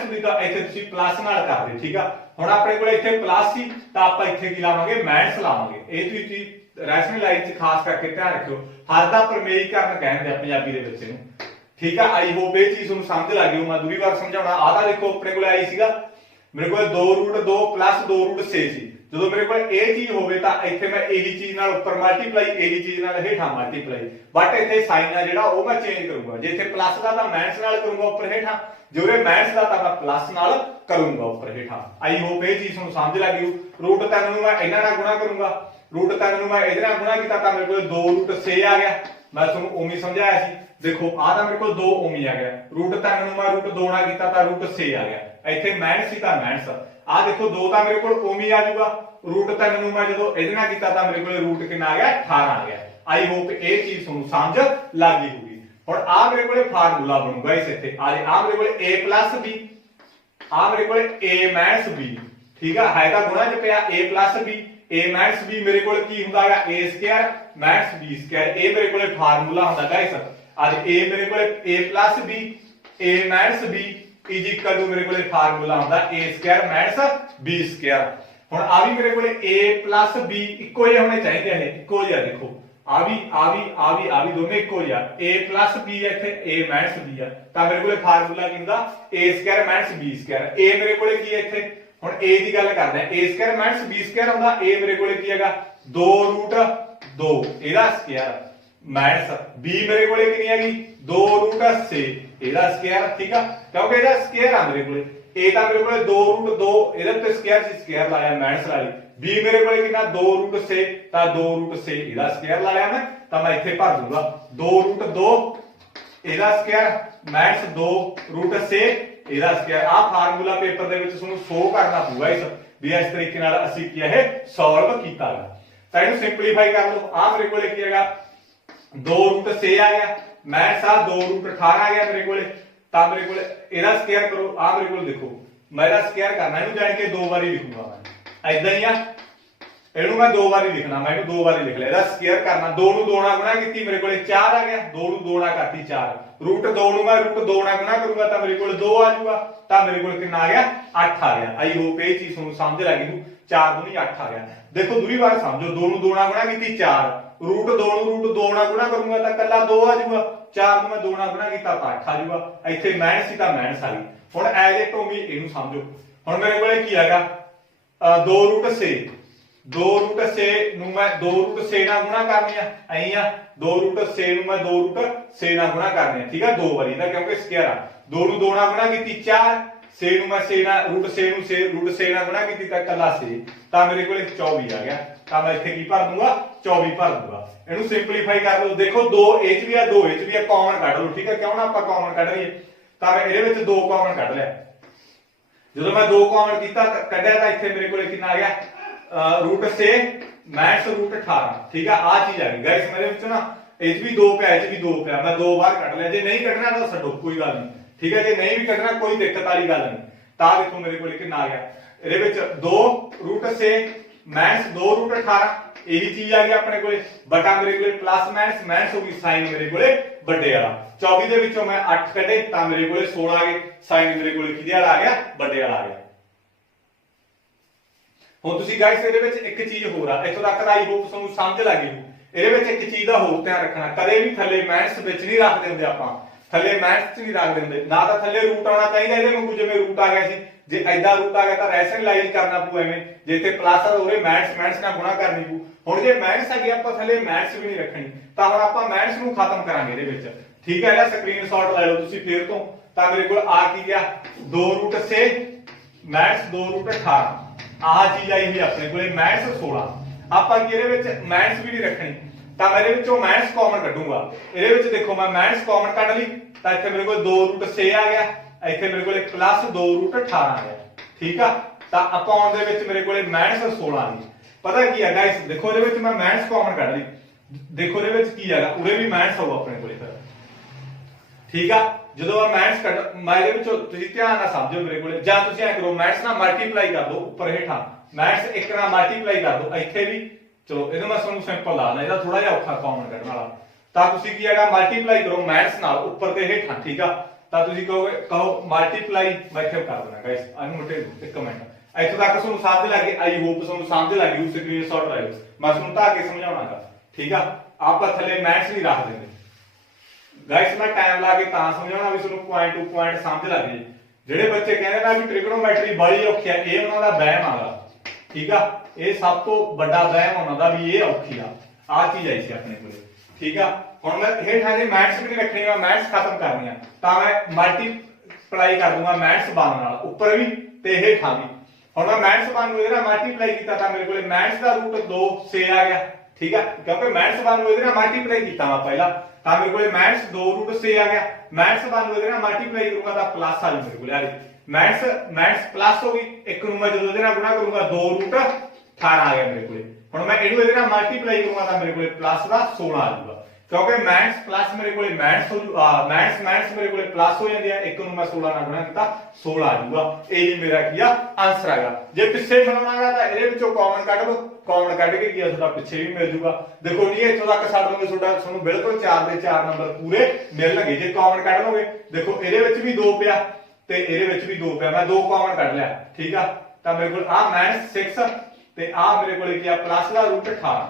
ਹੁੰਦੀ ਤਾਂ ਇੱਥੇ ਤੁਸੀਂ ਪਲੱਸ ਨਾਲ ਕਰਦੇ। ਠੀਕ ਆ, ਹੁਣ ਆਪਣੇ ਕੋਲ ਇੱਥੇ ਪਲੱਸ ਸੀ ਤਾਂ ਆਪਾਂ ਇੱਥੇ ਕੀ ਲਾਵਾਂਗੇ ਮਾਈਨਸ ਲਾਵਾਂਗੇ। ਇਹ ਤੁਸੀਂ ਰੈਸ਼ਨਲਾਈਜ਼ ਚ ਖਾਸ ਕਰਕੇ ਧਿਆਨ ਰੱਖਿਓ। ਹਰ ਦਾ ਪ੍ਰਮੇਯੀਕਰਨ ਕਹਿੰਦੇ ਆ ਪੰਜਾਬੀ ਦੇ ਵਿੱਚ ਇਹਨੂੰ। ਠੀਕ ਆ, ਆਈ ਹੋਪ ਇਹ ਚੀਜ਼ ਤੁਹਾਨੂੰ ਸਮਝ ਲੱਗ ਗਈ। ਮੈਂ ਦੂਰੀ ਵਾਰ ਸਮਝਾਉਣਾ। ਆਹ ਤਾਂ ਦੇਖੋ ਆਪਣੇ ਕੋਲ ਆਈ ਸੀਗਾ ਮੇਰੇ ਕੋਲ 2√2 + 2√6 ਸੀ। ਜਦੋਂ ਮੇਰੇ ਕੋਲ ਇਹ ਚੀਜ਼ ਹੋਵੇ ਤਾਂ ਇੱਥੇ ਮੈਂ ਇਹੀ ਚੀਜ਼ ਨਾਲ ਉੱਪਰ ਮਲਟੀਪਲਾਈ, ਇਹੀ ਚੀਜ਼ ਨਾਲ ਹੇਠਾਂ ਮਲਟੀਪਲਾਈ। ਬਟ ਇੱਥੇ ਸਾਈਨ ਆ ਜਿਹੜਾ ਉਹ ਮੈਂ ਚੇਂਜ ਕਰੂੰਗਾ। ਜੇ ਇੱਥੇ ਪਲੱਸ ਦਾ ਤਾਂ ਮਾਈਨਸ ਨਾਲ ਕਰੂੰਗਾ ਉੱਪਰ ਹੇਠਾਂ, ਜੇ ਉਰੇ ਮਾਈਨਸ ਦਾ ਤਾਂ ਮੈਂ ਪਲੱਸ ਨਾਲ ਕਰੂੰਗਾ ਉੱਪਰ ਹੇਠਾਂ। ਆਈ ਹੋਪ ਇਹ ਚੀਜ਼ ਤੁਹਾਨੂੰ ਸਮਝ ਲੱਗ ਗਈ। √3 ਨੂੰ ਮੈਂ ਇਹਨਾਂ ਨਾਲ ਗੁਣਾ ਕਰੂੰਗਾ, √3 ਨੂੰ ਮੈਂ ਇਹਦੇ ਨਾਲ ਗੁਣਾ ਕੀਤਾ ਤਾਂ ਮੇਰੇ ਕੋਲ 2√6 ਆ ਗਿਆ। मैं तुहानू उम्मीद समझाया सी। देखो आ तां मेरे कोल 2 ओमी आ गया, रूट 3 नूं मैं रूट 2 नाल कीता तां रूट 6 आ गया, इत्थे माइनस सी तां माइनस आ देखो 2 तां मेरे कोल ओमी आ जाऊगा, रूट 3 नूं मैं जदों इहदे नाल कीता तां मेरे कोल रूट कितना आ गया 18 आ गया। आई होप ये चीज तुहानू समझ लग गई होगी। हुण आ मेरे कोल फार्मूला बनूगा इस इत्थे आ मेरे कोल a प्लस b आ मेरे कोल a माइनस b, ठीक है तां गुणा च पिया a plus b a minus b मेरे कोल की हुंदा है a square minus b square, ये मेरे कोल फार्मूला हुंदा गाइस। आज a मेरे कोल a plus b a minus b is equal to मेरे कोल फार्मूला हुंदा a square minus b square. हुण आ भी मेरे कोल a प्लस b इक्को जिहा होने चाहिए, है इक्को जिहा, देखो आ भी दोनों इक्को जिहा a प्लस b है इत्थे a माइनस b है तां मेरे कोल फार्मूला की हुंदा a square minus b square. a मेरे कोल की है इत्थे हुण a दी गल करदे आ a square minus b square हुंदा, a मेरे कोल की हैगा 2 रूट 2 इहदा स्क्वायर माइनस b मेरे कोल कितनी हैगी 2 रूट 6 इहदा स्क्वायर, ठीक है क्योंकि इहदा स्क्वायर आ मेरे कोल a तां मेरे कोल 2 रूट 2 इहदे ते स्क्वायर लाया माइनस ला ली, b मेरे कोल कितना 2 रूट 6 तां 2 रूट 6 इहदा स्क्वायर लाया मैं तां मैं इत्थे भर दूंगा 2 रूट 2 इहदा स्क्वायर माइनस 2 रूट 6 इहदा स्क्वायर। आ फार्मूला पेपर दे विच तुहानू शो करना पਊਗਾ इस भी इस तरीके नाल ਅਸੀਂ ਕੀ ਇਹ सॉल्व कीता है। तां इहनू सिंपलीफाई कर लो, आ मेरे कोल की हैगा 2 रूट 6 आ गया माइनस आ 2 रूट 18 आ गया मेरे कोल तां मेरे कोल इहदा स्क्वायर करो, आ मेरे कोल देखो मैं इहदा स्क्वायर करना इहनू जान के 2 बारी लिखूंगा मैं ऐदां ही आ ਇਹਨੂੰ मैं 2 बारी लिखना, मैं 2 बारी लिख लिया, ਇਹਦਾ ਸਕੁਅਰ करना 2 ਨੂੰ 2 ਨਾਲ ਗੁਣਾ ਕੀਤੀ ਮੇਰੇ ਕੋਲੇ 4 ਆ ਗਿਆ, 2 ਨੂੰ 2 ਨਾਲ ਕਰਤੀ 4 रूट 2 ਨੂੰ मैं रूट 2 ਨਾਲ ਗੁਣਾ ਕਰੂੰਗਾ ਤਾਂ ਮੇਰੇ ਕੋਲ 2 ਆ ਜਾਊਗਾ ਤਾਂ ਮੇਰੇ ਕੋਲ ਕਿੰਨਾ ਆ ਗਿਆ 8 ਆ ਗਿਆ। ਆਈ ਹੋਪ ਇਹ ਚੀਜ਼ ਤੁਹਾਨੂੰ ਸਮਝ ਲੱਗੀ ਨੂੰ 4 दूनी 8 आ गया। देखो दूरी बार समझो 2 ਨੂੰ 2 ਨਾਲ ਗੁਣਾ ਕੀਤੀ 4 रूट 2 ਨੂੰ रूट 2 ਨਾਲ ਗੁਣਾ ਕਰੂੰਗਾ ਤਾਂ ਕੱਲਾ 2 ਆ ਜਾਊਗਾ, 4 ਨੂੰ मैं 2 ਨਾਲ ਗੁਣਾ ਕੀਤਾ ਤਾਂ 8 ਆ ਜਾਊਗਾ, ਇੱਥੇ ਮਾਈਨਸ ਸੀ ਤਾਂ ਮਾਈਨਸ ਆ ਗਈ। ਹੁਣ ਐਜ਼ ਇਟ ਉਮੀ ਇਹਨੂੰ ਸਮਝੋ, ਹੁਣ ਮੇਰੇ ਕੋਲੇ ਕੀ ਹੈਗਾ 2 रूट 6 2 रूट 6 ਨੂੰ मैं 2 रूट 6 ਨਾਲ ਗੁਣਾ ਕਰਨੀ ਆ ਐਂ ਆ 2 रूट 6 ਨੂੰ मैं 2 रूट 6 ਨਾਲ ਗੁਣਾ ਕਰਨੀ ਆ, ਠੀਕ ਆ ਦੋ ਵਾਰੀ ਦਾ ਕਿਉਂਕਿ ਸਕੁਅਰ ਆ 2 ਨੂੰ 2 ਨਾਲ ਗੁਣਾ ਕੀਤੀ 4 6 ਨੂੰ मैं 6 ਨਾਲ रूट 6 ਨੂੰ 6 रूट 6 ਨਾਲ ਗੁਣਾ ਕੀਤੀ ਤਾਂ ਕੱਲਾ 6 ਤਾਂ ਮੇਰੇ ਕੋਲੇ 24 ਆ ਗਿਆ ਤਾਂ ਮੈਂ ਇੱਥੇ ਕੀ ਭਰ ਦੂੰਗਾ 24 ਭਰ ਦੂੰਗਾ। ਇਹਨੂੰ ਸਿੰਪਲੀਫਾਈ ਕਰ ਲਓ, ਦੇਖੋ 2 ਇਹ ਚ ਵੀ ਆ 2 ਇਹ ਚ ਵੀ ਆ, ਕਾਮਨ ਕੱਢ ਲਓ, ਠੀਕ ਹੈ ਕਿਉਂ ਨਾ ਆਪਾਂ ਕਾਮਨ ਕੱਢ ਲਈਏ ਤਾਂ ਮੈਂ ਇਹਦੇ ਵਿੱਚ 2 ਕਾਮਨ ਕੱਢ ਲਿਆ। ਜਦੋਂ ਮੈਂ 2 ਕਾਮਨ ਕੀਤਾ ਕੱਢਿਆ ਤਾਂ ਇੱਥੇ ਮੇਰੇ ਕੋਲੇ ਕਿੰਨਾ ਆ ਗਿਆ रूट 6 माइनस रूट 18, ठीक है आ चीज आ गई गाइस मेरे विच ना एच भी 2 पे एच भी 2 पे मैं 2 बार कट लिया, जे नहीं कटना तो छड्डो कोई गल नहीं, ठीक है जे नहीं भी कटना कोई दिक्कत वाली गल नहीं। ता देखो मेरे को कितना आ गया ਇਹਦੇ ਵਿੱਚ 2 रूट 6 माइनस 2 रूट 18 यही चीज आ गई अपने कोले बटा मेरे कोले प्लस माइनस माइनस हो गई साइन मेरे कोले ਵੱਡੇ ਵਾਲਾ 24 ਦੇ ਵਿੱਚੋਂ मैं 8 ਕੱਢੇ ਤਾਂ ਮੇਰੇ ਕੋਲੇ 16 ਆ ਗਏ, ਸਾइन ਮੇਰੇ ਕੋਲੇ ਕਿਹਦੇ ਵਾਲਾ ਆ ਗਿਆ ਵੱਡੇ ਵਾਲਾ ਆ ਗਿਆ। ਹੁਣ ਤੁਸੀਂ ਗਾਇਸ ਇਹਦੇ ਵਿੱਚ ਇੱਕ ਚੀਜ਼ ਹੋਰ ਆ, ਇੱਥੋਂ ਤੱਕ ਆਈ ਹੋਪ ਤੁਹਾਨੂੰ ਸਮਝ ਲੱਗ ਗਈ। ਇਹਦੇ ਵਿੱਚ ਇੱਕ ਚੀਜ਼ ਦਾ ਹੋਰ ਧਿਆਨ ਰੱਖਣਾ, ਕਦੇ ਵੀ ਥੱਲੇ ਮਾਈਨਸ ਵਿੱਚ ਨਹੀਂ ਰੱਖਦੇ ਹੁੰਦੇ ਆਪਾਂ, ਥੱਲੇ ਮਾਈਨਸ ਚ ਨਹੀਂ ਰੱਖਦੇ ਹੁੰਦੇ, ਨਾ ਤਾਂ ਥੱਲੇ ਰੂਟ ਆਉਣਾ ਚਾਹੀਦਾ ਇਹਦੇ ਵਾਂਗੂ ਜਿਵੇਂ ਰੂਟ ਆ ਗਿਆ ਸੀ, ਜੇ ਐਦਾਂ ਰੂਟ ਆ ਗਿਆ ਤਾਂ ਰੈਸ਼ਨਲਾਈਜ਼ ਕਰਨਾ ਪਊ ਐਵੇਂ, ਜੇ ਇੱਥੇ ਪਲੱਸ ਆ ਉਹਦੇ ਮਾਈਨਸ ਨਾਲ ਗੁਣਾ ਕਰਨੀ ਪਊ। ਹੁਣ ਜੇ ਮਾਈਨਸ ਆ ਗਿਆ ਆਪਾਂ ਥੱਲੇ ਮਾਈਨਸ ਵੀ ਨਹੀਂ ਰੱਖਣੀ ਤਾਂ ਹੁਣ ਆਪਾਂ ਮਾਈਨਸ ਨੂੰ ਖਤਮ ਕਰਾਂਗੇ ਇਹਦੇ ਵਿੱਚ, ਠੀਕ ਹੈ। ਇਹਦਾ ਸਕਰੀਨਸ਼ਾਟ ਲੈ ਲਓ ਤੁਸੀਂ ਫੇਰ ਤੋਂ, ਤਾਂ ਮੇਰੇ ਕੋਲ ਆ ਕੀ ਗਿਆ 2 रूट 6 ਮਾਈਨਸ 2 रूट 18 ਆਹ ਚੀਜ਼ ਆਈ ਹੋਈ ਆਪਣੇ ਕੋਲੇ ਮਾਈਨਸ 16। ਆਪਾਂ ਕੀ ਇਹਦੇ ਵਿੱਚ ਮਾਈਨਸ ਵੀ ਨਹੀਂ ਰੱਖਣੀ ਤਾਂ ਮੈਂ ਇਹਦੇ ਵਿੱਚੋਂ ਮਾਈਨਸ ਕਾਮਨ ਕੱਢੂੰਗਾ। ਇਹਦੇ ਵਿੱਚ ਦੇਖੋ ਮੈਂ ਮਾਈਨਸ ਕਾਮਨ ਕੱਢ ਲਈ ਤਾਂ ਇੱਥੇ ਮੇਰੇ ਕੋਲ 2 रूट 6 ਆ ਗਿਆ, ਇੱਥੇ ਮੇਰੇ ਕੋਲੇ ਪਲੱਸ 2 रूट 18 ਆ ਗਿਆ, ਠੀਕ ਆ। ਤਾਂ ਅਪਾਉਣ ਦੇ ਵਿੱਚ ਮੇਰੇ ਕੋਲੇ ਮਾਈਨਸ 16 ਆ ਗਈ। ਪਤਾ ਕੀ ਹੈ ਗਾਇਸ ਦੇਖੋ ਇਹਦੇ ਵਿੱਚ ਮੈਂ ਮਾਈਨਸ ਕਾਮਨ ਕੱਢ ਲਈ, ਦੇਖੋ ਇਹਦੇ ਵਿੱਚ ਕੀ ਹੈਗਾ ਉਰੇ ਵੀ ਮਾਈਨਸ ਆਊ ਆਪਣੇ ਕੋਲੇ ਫਿਰ, ਠੀਕ ਆ। ਜਦੋਂ ਮੈਂ ਮਾਈਨਸ ਕੱਢ ਮੈਂ ਇਹਦੇ ਵਿੱਚੋਂ ਤੁਸੀਂ ਧਿਆਨ ਨਾਲ ਸਮਝੋ ਮੇਰੇ ਕੋਲੇ, ਜਾਂ ਤੁਸੀਂ ਐ ਕਰੋ ਮਾਈਨਸ ਨਾਲ ਮਲਟੀਪਲਾਈ ਕਰ ਦਿਓ ਉੱਪਰ ਹੇਠਾਂ, ਮਾਈਨਸ 1 ਨਾਲ ਮਲਟੀਪਲਾਈ ਕਰ ਦਿਓ ਇੱਥੇ ਵੀ, ਚਲੋ ਇਹਨੂੰ ਮੈਂ ਤੁਹਾਨੂੰ ਸਿੰਪਲ ਲਾ ਲਾਂ, ਇਹਦਾ ਥੋੜਾ ਜਿਹਾ ਔਖਾ ਕਾਮਨ ਕੱਢਣ ਵਾਲਾ। ਤਾਂ ਤੁਸੀਂ ਕੀ ਹੈਗਾ ਮਲਟੀਪਲਾਈ ਕਰੋ ਮਾਈਨਸ ਨਾਲ ਉੱਪਰ ਤੇ ਹੇਠਾਂ, ਠੀਕ ਆ। ਤਾਂ ਤੁਸੀਂ ਕਹੋ ਮਲਟੀਪਲਾਈ ਮੈਂ ਇੱਥੇ ਕਰ ਦੇਣਾ ਗਾਇਸ, ਇਹਨੂੰ ਮੁੱਟੇ ਇੱਕ ਮਿੰਟ ਇੱਥੋਂ ਤੱਕ ਤੁਹਾਨੂੰ ਸਮਝ ਲੱਗ ਗਈ, ਆਈ ਹੋਪ ਤੁਹਾਨੂੰ ਸਮਝ ਲੱਗ ਗਈ, ਸਕਰੀਨਸ਼ਾਟ ਲੈ ਲਓ, ਮੈਂ ਤੁਹਾਨੂੰ ਤਾਂ ਅੱਗੇ ਸਮਝਾਉਣਾਗਾ, ਠੀਕ ਆ। ਆਪਾਂ ਥੱਲੇ ਮਾਈਨਸ ਨਹੀਂ ਰੱਖ ਦਿੰਦੇ ਗਾਇਸ, ਮੈਂ ਟਾਈਮ ਲਾ ਕੇ ਤਾਂ ਸਮਝਾਉਣਾ ਵੀ ਤੁਹਾਨੂੰ ਪੁਆਇੰਟ ਟੂ ਪੁਆਇੰਟ ਸਮਝ ਲੱਗ ਜੇ। ਜਿਹੜੇ ਬੱਚੇ ਕਹਿੰਦੇ ਨਾ ਵੀ ਟ੍ਰਿਗਨੋਮੈਟਰੀ ਬੜੀ ਔਖੀ ਆ, ਇਹ ਉਹਨਾਂ ਦਾ ਵਹਿਮ ਆਗਾ, ਠੀਕ ਆ। ਇਹ ਸਭ ਤੋਂ ਵੱਡਾ ਵਹਿਮ ਉਹਨਾਂ ਦਾ ਵੀ ਇਹ ਔਖੀ ਆ, ਆਹ ਚੀਜ਼ ਆਈ ਸੀ ਆਪਣੇ ਕੋਲੇ, ਠੀਕ ਆ। ਹੁਣ ਮੈਂ ਹੇਠਾਂ ਦੇ ਮਾਈਨਸ ਵੀ ਨਹੀਂ ਰੱਖਣੀ, ਮੈਂ ਮਾਈਨਸ ਖਤਮ ਕਰਨੀ ਆ ਤਾਂ ਮੈਂ ਮਲਟੀਪਲਾਈ ਕਰ ਦੂੰਗਾ ਮਾਈਨਸ 12 ਨਾਲ ਉੱਪਰ ਵੀ ਤੇ ਹੇਠਾਂ ਵੀ। ਹੁਣ ਮੈਂ ਮਾਈਨਸ 12 ਨੂੰ ਇਹਦਾ ਮਲਟੀਪਲਾਈ ਕੀਤਾ ਤਾਂ ਮੇਰੇ ਕੋਲੇ ਮਾਈਨਸ ਦਾ रूट 2 6 ਆ ਗਿਆ, ठीक है, क्योंकि -1 ਨੂੰ ਇਹਦੇ ਨਾਲ ਮਲਟੀਪਲਾਈ ਕੀਤਾ ਵਾ ਪਹਿਲਾਂ ਤਾਂ ਮੇਰੇ ਕੋਲੇ -2√6 ਆ ਗਿਆ। -1 ਨੂੰ ਇਹਦੇ ਨਾਲ ਮਲਟੀਪਲਾਈ ਕਰੂੰਗਾ ਤਾਂ ਪਲੱਸ ਆ ਜੂ ਮੇਰੇ ਕੋਲੇ। ਆ ਮਾਈਨਸ ਪਲੱਸ ਹੋ ਗਈ, ਇੱਕ ਨੂੰ ਮੈਂ ਜਦੋਂ ਇਹਦੇ ਨਾਲ ਗੁਣਾ ਕਰੂੰਗਾ 2√18 ਆ ਗਿਆ ਮੇਰੇ ਕੋਲੇ। ਹੁਣ ਮੈਂ ਇਹਨੂੰ ਇਹਦੇ ਨਾਲ ਮਲਟੀਪਲਾਈ ਕਰੂੰਗਾ ਤਾਂ ਮੇਰੇ ਕੋਲੇ ਪਲੱਸ ਦਾ 16 ਆ ਜਾਊਗਾ, क्योंकि माइनस प्लस मेरे को माइनस हो माइनस मेरे को प्लस हो जाती है, एक ਨੂੰ मैं 16 ਨਾਲ ਗੁਣਾ ਕੀਤਾ 16 ਆ ਜਾਊਗਾ। ਇਹ ਜੀ ਮੇਰਾ ਕੀ ਆ ਆਨਸਰ ਆਗਾ। ਜੇ ਪਿੱਛੇ ਬਣਾਉਣਾਗਾ ਤਾਂ ਇਹਦੇ ਵਿੱਚੋਂ ਕਾਮਨ ਕੱਢ ਲਓ, ਕਾਮਨ ਕੱਢ ਕੇ ਕੀ ਆ ਤੁਹਾਡਾ ਪਿੱਛੇ ਵੀ ਮਿਲ ਜਾਊਗਾ। ਦੇਖੋ ਜੀ ਇੱਥੋਂ ਤੱਕ ਛੱਡ ਦੋਗੇ ਤੁਹਾਨੂੰ ਬਿਲਕੁਲ 4 ਦੇ 4 ਨੰਬਰ ਪੂਰੇ ਮਿਲਣਗੇ। ਜੇ ਕਾਮਨ ਕੱਢ ਲਓਗੇ ਦੇਖੋ ਇਹਦੇ ਵਿੱਚ ਵੀ 2 ਪਿਆ ਤੇ ਇਹਦੇ ਵਿੱਚ ਵੀ 2 ਪਿਆ, ਮੈਂ 2 ਕਾਮਨ ਕੱਢ ਲਿਆ, ਠੀਕ ਆ। ਤਾਂ ਮੇਰੇ ਕੋਲ ਆ -6 ਤੇ ਆ ਮੇਰੇ ਕੋਲ ਕੀ ਆ ਪਲੱਸ ਦਾ √18,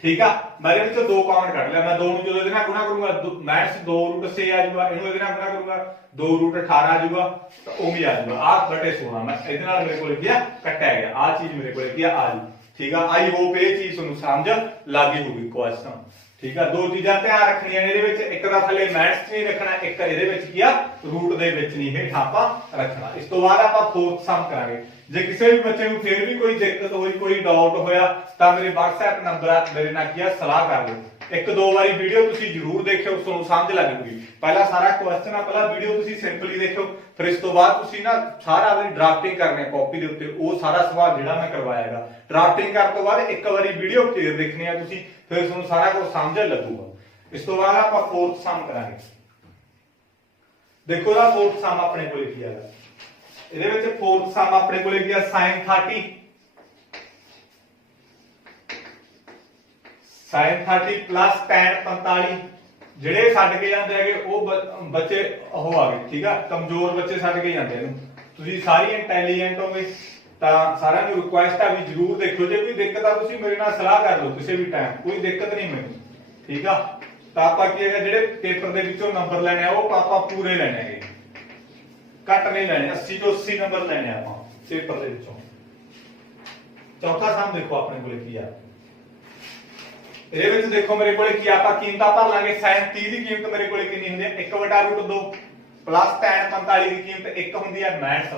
ठीक है। मेरे ਵਿੱਚੋਂ 2 ਕਾਮਨ ਕੱਢ ਲਿਆ। मैं 2 ਨੂੰ ਜਦੋਂ ਇਹਦੇ ਨਾਲ ਗੁਣਾ ਕਰੂੰਗਾ -2√6 ਆ ਜਾਊਗਾ, ਇਹਨੂੰ ਇਹਦੇ ਨਾਲ ਗੁਣਾ ਕਰੂੰਗਾ 2√18 ਆ ਜਾਊਗਾ, ਤਾਂ ਉਹ ਵੀ ਆ ਜਾਊਗਾ ਆ ਬਟੇ 16। ਮੈਂ ਇਹਦੇ ਨਾਲ ਮੇਰੇ ਕੋਲ ਕੀ ਆ ਕੱਟਿਆ ਗਿਆ, ਆ ਚੀਜ਼ ਮੇਰੇ ਕੋਲ ਕੀ ਆ ਜੂ, ਠੀਕ ਆ। आई होप ਇਹ ਚੀਜ਼ ਤੁਹਾਨੂੰ ਸਮਝ ਲੱਗੀ ਹੋਊਗੀ ਕੁਐਸਚਨ, ਠੀਕ ਆ। 2 ਚੀਜ਼ਾਂ ਧਿਆਨ ਰੱਖਣੀਆਂ ਨੇ ਇਹਦੇ ਵਿੱਚ, ਇੱਕ ਦਾ ਥੱਲੇ ਮਾਈਨਸ ਨਹੀਂ ਰੱਖਣਾ, ਇੱਕ ਇਹਦੇ ਵਿੱਚ ਕੀ ਆ ਰੂਟ ਦੇ ਵਿੱਚ ਨਹੀਂ ਹੇਠਾਂ ਆਪਾਂ ਰੱਖਣਾ। ਇਸ ਤੋਂ ਬਾਅਦ ਆਪਾਂ 4th ਸਮ ਕਰਾਂਗੇ। ਜੇ ਕਿਸੇ ਵੀ ਬੱਚੇ ਨੂੰ ਫੇਰ ਵੀ ਕੋਈ ਦਿੱਕਤ ਹੋਈ, ਕੋਈ ਡਾਊਟ ਹੋਇਆ ਤਾਂ ਮੇਰੇ WhatsApp ਨੰਬਰ ਆ, ਮੇਰੇ ਨਾਲ ਕੀ ਆ ਸਲਾਹ ਕਰ ਲਓ। 1-2 ਵਾਰੀ ਵੀਡੀਓ ਤੁਸੀਂ ਜਰੂਰ ਦੇਖਿਓ, ਤੁਹਾਨੂੰ ਸਮਝ ਲੱਗ ਜੂਗੀ। ਪਹਿਲਾਂ ਸਾਰਾ ਕੁਐਸਚਨ ਆ, ਪਹਿਲਾਂ ਵੀਡੀਓ ਤੁਸੀਂ ਸਿੰਪਲੀ ਦੇਖਿਓ, ਫਿਰ ਇਸ ਤੋਂ ਬਾਅਦ ਤੁਸੀਂ ਨਾ ਸਾਰਾ ਆਪਣੀ ਡਰਾਫਟਿੰਗ ਕਰਨੀ ਹੈ ਕਾਪੀ ਦੇ ਉੱਤੇ। ਉਹ ਸਾਰਾ ਸਵਾਲ ਜਿਹੜਾ ਮੈਂ ਕਰਵਾਇਆਗਾ ਡਰਾਫਟਿੰਗ ਕਰਨ ਤੋਂ ਬਾਅਦ ਇੱਕ ਵਾਰੀ ਵੀਡੀਓ ਫੇਰ ਦੇਖਣੀ ਆ ਤੁਸੀਂ, ਫਿਰ ਤੁਹਾਨੂੰ ਸਾਰਾ ਕੁਝ ਸਮਝ ਲੱਗੂਗਾ। ਇਸ ਤੋਂ ਬਾਅਦ ਆਪਾਂ 4th ਸਮ ਕਰਾਂਗੇ। ਦੇਖੋ ਦਾ 4th ਸਮ ਆਪਣੇ ਕੋਲ ਕੀ ਆਗਾ। ਇਹਦੇ ਵਿੱਚ 4th ਸਮ ਆਪਣੇ ਕੋਲੇ ਕੀ ਆ sin 30 plus tan 45। ਜਿਹੜੇ ਛੱਡ ਕੇ ਜਾਂਦੇ ਹੈਗੇ ਉਹ ਬੱਚੇ ਉਹ ਆ ਗਏ, ਠੀਕ ਆ, ਕਮਜ਼ੋਰ ਬੱਚੇ ਛੱਡ ਕੇ ਜਾਂਦੇ ਇਹਨੂੰ। ਤੁਸੀਂ ਸਾਰੀ ਇੰਟੈਲੀਜੈਂਟ ਹੋਗੇ ਤਾਂ ਸਾਰਿਆਂ ਨੂੰ ਰਿਕੁਐਸਟ ਆ ਵੀ ਜਰੂਰ ਦੇਖੋ। ਜੇ ਕੋਈ ਦਿੱਕਤ ਆ ਤੁਸੀਂ ਮੇਰੇ ਨਾਲ ਸਲਾਹ ਕਰ ਲਓ ਕਿਸੇ ਵੀ ਟਾਈਮ, ਕੋਈ ਦਿੱਕਤ ਨਹੀਂ ਮੈਨੂੰ, ਠੀਕ ਆ। ਤਾਂ ਆਪਾਂ ਕੀ ਹੈਗਾ ਜਿਹੜੇ ਪੇਪਰ ਦੇ ਵਿੱਚੋਂ ਨੰਬਰ ਲੈਣੇ ਆ ਉਹ ਆਪਾਂ ਪੂਰੇ ਲੈਣੇ ਹੈਗੇ, ਘੱਟ ਨਹੀਂ ਲੈਣੇ। 80 ਤੋਂ 80 ਨੰਬਰ ਲੈਣੇ ਆਪਾਂ ਪੇਪਰ ਦੇ ਵਿੱਚੋਂ। ਚੌਥਾ ਸਮ ਦੇਖੋ ਆਪਣੇ ਕੋਲੇ ਕੀ ਆ। ਇਹਦੇ ਵਿੱਚ ਦੇਖੋ ਮੇਰੇ ਕੋਲੇ ਕੀ ਆਪਾਂ ਕੀਮਤਾਂ ਭਰ ਲਾਂਗੇ। sin 30 ਦੀ ਕੀਮਤ ਮੇਰੇ ਕੋਲੇ ਕਿੰਨੀ ਹੁੰਦੀ ਹੈ 1/√2 ਪਲੱਸ tan 45 ਦੀ ਕੀਮਤ 1 ਹੁੰਦੀ ਹੈ ਮਾਈਨਸ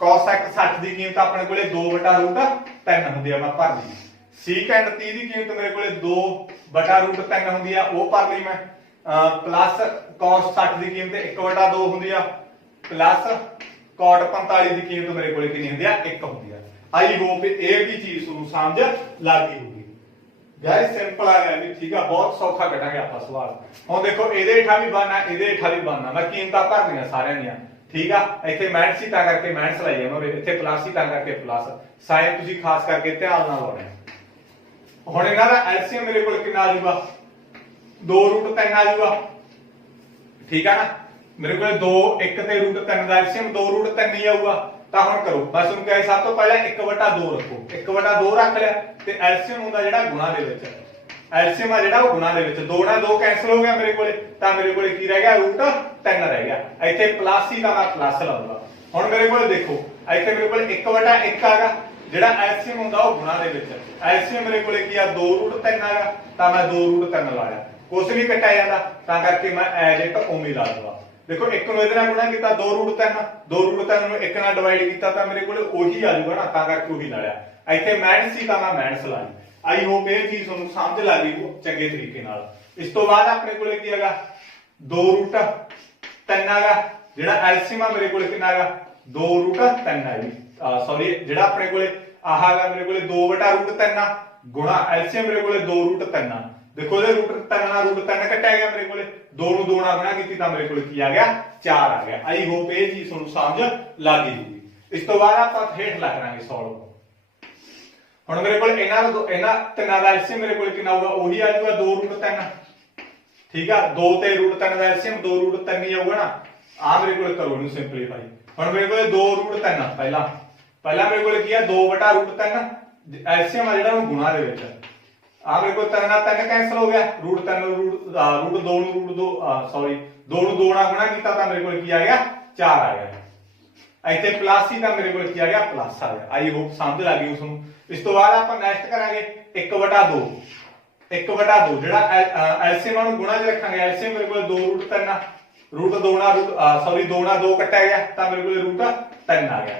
cos 60 ਦੀ ਕੀਮਤ ਆਪਣੇ ਕੋਲੇ 2/√3 ਹੁੰਦੀ ਹੈ, ਮੈਂ ਭਰ ਲਈ। secant 30 ਦੀ ਕੀਮਤ ਮੇਰੇ ਕੋਲੇ 2/√3 ਹੁੰਦੀ ਆ, ਉਹ ਭਰ ਲਈ ਮੈਂ। ਪਲੱਸ cos 60 ਦੀ ਕੀਮਤ 1/2 ਹੁੰਦੀ ਆ, ਪਲੱਸ cot 45 ਦੀ ਕੀਮਤ ਮੇਰੇ ਕੋਲੇ ਕਿੰਨੀ ਹੁੰਦੀ ਆ 1 ਹੁੰਦੀ ਆ। ਆਈ ਹੋਪ ਇਹ ਵੀ ਚੀਜ਼ ਤੁਹਾਨੂੰ ਸਮਝ ਲੱਗ ਗਈ ਹੋਊਗੀ। ਵੈਰੀ ਸਿੰਪਲ ਆ ਗਿਆ ਵੀ, ਠੀਕ ਆ, ਬਹੁਤ ਸੌਖਾ ਕੱਢਾਂਗੇ ਆਪਾਂ ਸਵਾਲ। ਹੁਣ ਦੇਖੋ ਇਹਦੇ ਹੇਠਾਂ ਵੀ ਬਣਨਾ, ਇਹਦੇ ਹੇਠਾਂ ਵੀ ਬਣਨਾ, ਮੈਂ ਕੀਮਤਾਂ ਭਰਨੀਆਂ ਸਾਰਿਆਂ ਦੀਆਂ, ਠੀਕ ਆ। ਇੱਥੇ ਮਾਈਨਸ ਸੀ ਤਾਂ ਕਰਕੇ ਮਾਈਨਸ ਲਾਈ ਜਾਵਾਂਗੇ, ਇੱਥੇ ਪਲੱਸ ਸੀ ਤਾਂ ਕਰਕੇ ਪਲੱਸ। ਸਾਈਨ ਤੁਸੀਂ ਖਾਸ ਕਰਕੇ ਧਿਆਨ ਨਾਲ ਲਾਉਣਾ। ਹੁਣ ਇਹਨਾਂ ਦਾ ਐਲਸੀਐਮ ਮੇਰੇ ਕੋਲ ਕਿੰਨਾ ਆ ਜਾਊਗਾ 2√3 ਆ ਜਾਊਗਾ, ਠੀਕ ਆ ਨਾ। ਮੇਰੇ ਕੋਲ 2 1 ਤੇ √3 ਦਾ ਐਲਸੀਐਮ 2√3 ਹੀ ਆਊਗਾ। ਤਾਂ ਹੁਣ ਕਰੋ, ਬਸ ਤੁਹਾਨੂੰ ਕਹੇ ਸਭ ਤੋਂ ਪਹਿਲਾਂ 1/2 ਰੱਖੋ, 1/2 ਰੱਖ ਲਿਆ ਤੇ ਐਲਸੀਐਮ ਹੁੰਦਾ ਜਿਹੜਾ ਗੁਣਾ ਦੇ ਵਿੱਚ, ਐਲਸੀਐਮ ਆ ਜਿਹੜਾ ਉਹ ਗੁਣਾ ਦੇ ਵਿੱਚ। 2 ਨਾਲ 2 ਕੈਨਸਲ ਹੋ ਗਿਆ ਮੇਰੇ ਕੋਲੇ, ਤਾਂ ਮੇਰੇ ਕੋਲੇ ਕੀ ਰਹਿ ਗਿਆ √3 ਰਹਿ ਗਿਆ। ਇੱਥੇ ਪਲੱਸ ਹੀ ਤਾਂ ਮੈਂ ਪਲੱਸ ਲਾਉਂਗਾ। ਹੁਣ ਮੇਰੇ ਕੋਲੇ ਦੇਖੋ ਇੱਥੇ ਮੇਰੇ ਕੋਲੇ 1/1 ਆਗਾ, ਜਿਹੜਾ ਐਲਸੀਐਮ ਹੁੰਦਾ ਉਹ ਗੁਣਾ ਦੇ ਵਿੱਚ। ਐਲਸੀਐਮ ਮੇਰੇ ਕੋਲੇ ਕੀ ਆ 2√3 ਆਗਾ, ਤਾਂ ਮੈਂ 2√3 ਲਾਇਆ। ਕੁਛ ਨਹੀਂ ਕੱਟਿਆ ਜਾਂਦਾ ਤਾਂ ਕਰਕੇ ਮੈਂ ਐਜ ਇਟ ਉਮੀ ਲਾ ਦੂੰਗਾ। ਦੇਖੋ 1 ਨੂੰ ਇਹਦੇ ਨਾਲ ਗੁਣਾ ਕੀਤਾ 2√3 ਨੂੰ 1 ਨਾਲ ਡਿਵਾਈਡ ਕੀਤਾ ਤਾਂ ਮੇਰੇ ਕੋਲੇ ਉਹੀ ਆ ਜਾਊਗਾ ਨਾ, ਤਾਂ ਕਰਕੇ ਉਹੀ ਲਾਇਆ। ਇੱਥੇ ਮਾਈਨਸ ਸੀ ਤਾਂ ਮੈਂ ਮਾਈਨਸ ਲਾ ਲਈ। ਆਈ ਹੋਪ ਇਹ ਚੀਜ਼ ਤੁਹਾਨੂੰ ਸਮਝ ਲੱਗ ਗਈ ਚੰਗੇ ਤਰੀਕੇ ਨਾਲ। ਇਸ ਤੋਂ ਬਾਅਦ ਆਪਣੇ ਕੋਲੇ ਕੀ ਹੈਗਾ 2√3 ਹੈਗਾ, ਜਿਹੜਾ ਐਲਸੀਐਮ ਆ ਮੇਰੇ ਕੋਲੇ ਕਿੰਨਾ ਹੈਗਾ 2√3 ਹੈ ਜੀ। ਸੌਰੀ ਜਿਹੜਾ ਆਪਣੇ ਕੋਲੇ ਆਹ ਹੈਗਾ ਮੇਰੇ ਕੋਲੇ 2/√3 ਆ, ਗੁਣਾ ਐਲਸੀਐਮ ਮੇਰੇ ਕੋਲੇ 2√3 ਆ। ਦੇਖੋ ਇਹਦੇ √3 ਨਾਲ √3 ਕੱਟਿਆ ਗਿਆ ਮੇਰੇ ਕੋਲੇ, 2 ਨੂੰ 2 ਨਾਲ ਗੁਣਾ ਕੀਤੀ ਤਾਂ ਮੇਰੇ ਕੋਲੇ ਕੀ ਆ ਗਿਆ 4 ਆ ਗਿਆ। ਆਈ ਹੋਪ ਇਹ ਚੀਜ਼ ਤੁਹਾਨੂੰ ਸਮਝ ਲੱਗ ਗਈ ਹੋਊਗੀ। ਇਸ ਤੋਂ ਬਾਅਦ ਆਪਾਂ ਹੇਠਲਾ ਕਰਾਂਗੇ ਸੋਲਵ। ਹੁਣ ਮੇਰੇ ਕੋਲ ਇਹਨਾਂ ਤਿੰਨਾਂ ਦਾ ਐਲਸੀਐਮ ਮੇਰੇ ਕੋਲ ਕਿੰਨਾ ਆਊਗਾ ਉਹੀ ਆ ਜਾਊਗਾ 2√3, ਠੀਕ ਆ। 2 ਤੇ √3 ਦਾ ਐਲਸੀਐਮ 2√3 ਹੀ ਆਊਗਾ ਨਾ। ਆ ਮੇਰੇ ਕੋਲ ਕਰੋ ਇਹਨੂੰ ਸਿੰਪਲੀਫਾਈ। ਹੁਣ ਮੇਰੇ ਕੋਲ 2√3 ਪਹਿਲਾਂ ਮੇਰੇ ਕੋਲ ਕੀ ਆ 2/√3 ਐਲਸੀਐਮ ਆ ਜਿਹੜਾ ਉਹ ਗੁਣਾ ਦੇ ਵਿੱਚ। ਆ ਮੇਰੇ ਕੋਲ 3 ਨਾਲ 3 ਕੈਨਸਲ ਹੋ ਗਿਆ, √3 ਨੂੰ √2 ਨੂੰ √2 2 ਨੂੰ 2 ਨਾਲ ਗੁਣਾ ਕੀਤਾ ਤਾਂ ਮੇਰੇ ਕੋਲ ਕੀ ਆ ਗਿਆ 4 ਆ ਗਿਆ। ਇੱਥੇ ਪਲੱਸ ਹੀ ਤਾਂ ਮੇਰੇ ਕੋਲ ਕੀ ਆ ਗਿਆ ਪਲੱਸ ਆ ਗਿਆ। ਆਈ ਹੋਪ ਸਮਝ ਲੱਗ ਗਈ ਉਸਨੂੰ। ਇਸ ਤੋਂ ਬਾਅਦ ਆਪਾਂ ਨੈਕਸਟ ਕਰਾਂਗੇ 1/2 ਜਿਹੜਾ ਐਲਸੀਐਮ ਨੂੰ ਗੁਣਾ 'ਚ ਰੱਖਾਂਗੇ। ਐਲਸੀਐਮ ਮੇਰੇ ਕੋਲ 2√3 √2 ਨਾਲ 2 ਨਾਲ 2 ਕੱਟਿਆ ਗਿਆ ਤਾਂ ਮੇਰੇ ਕੋਲ √3 ਆ ਗਿਆ।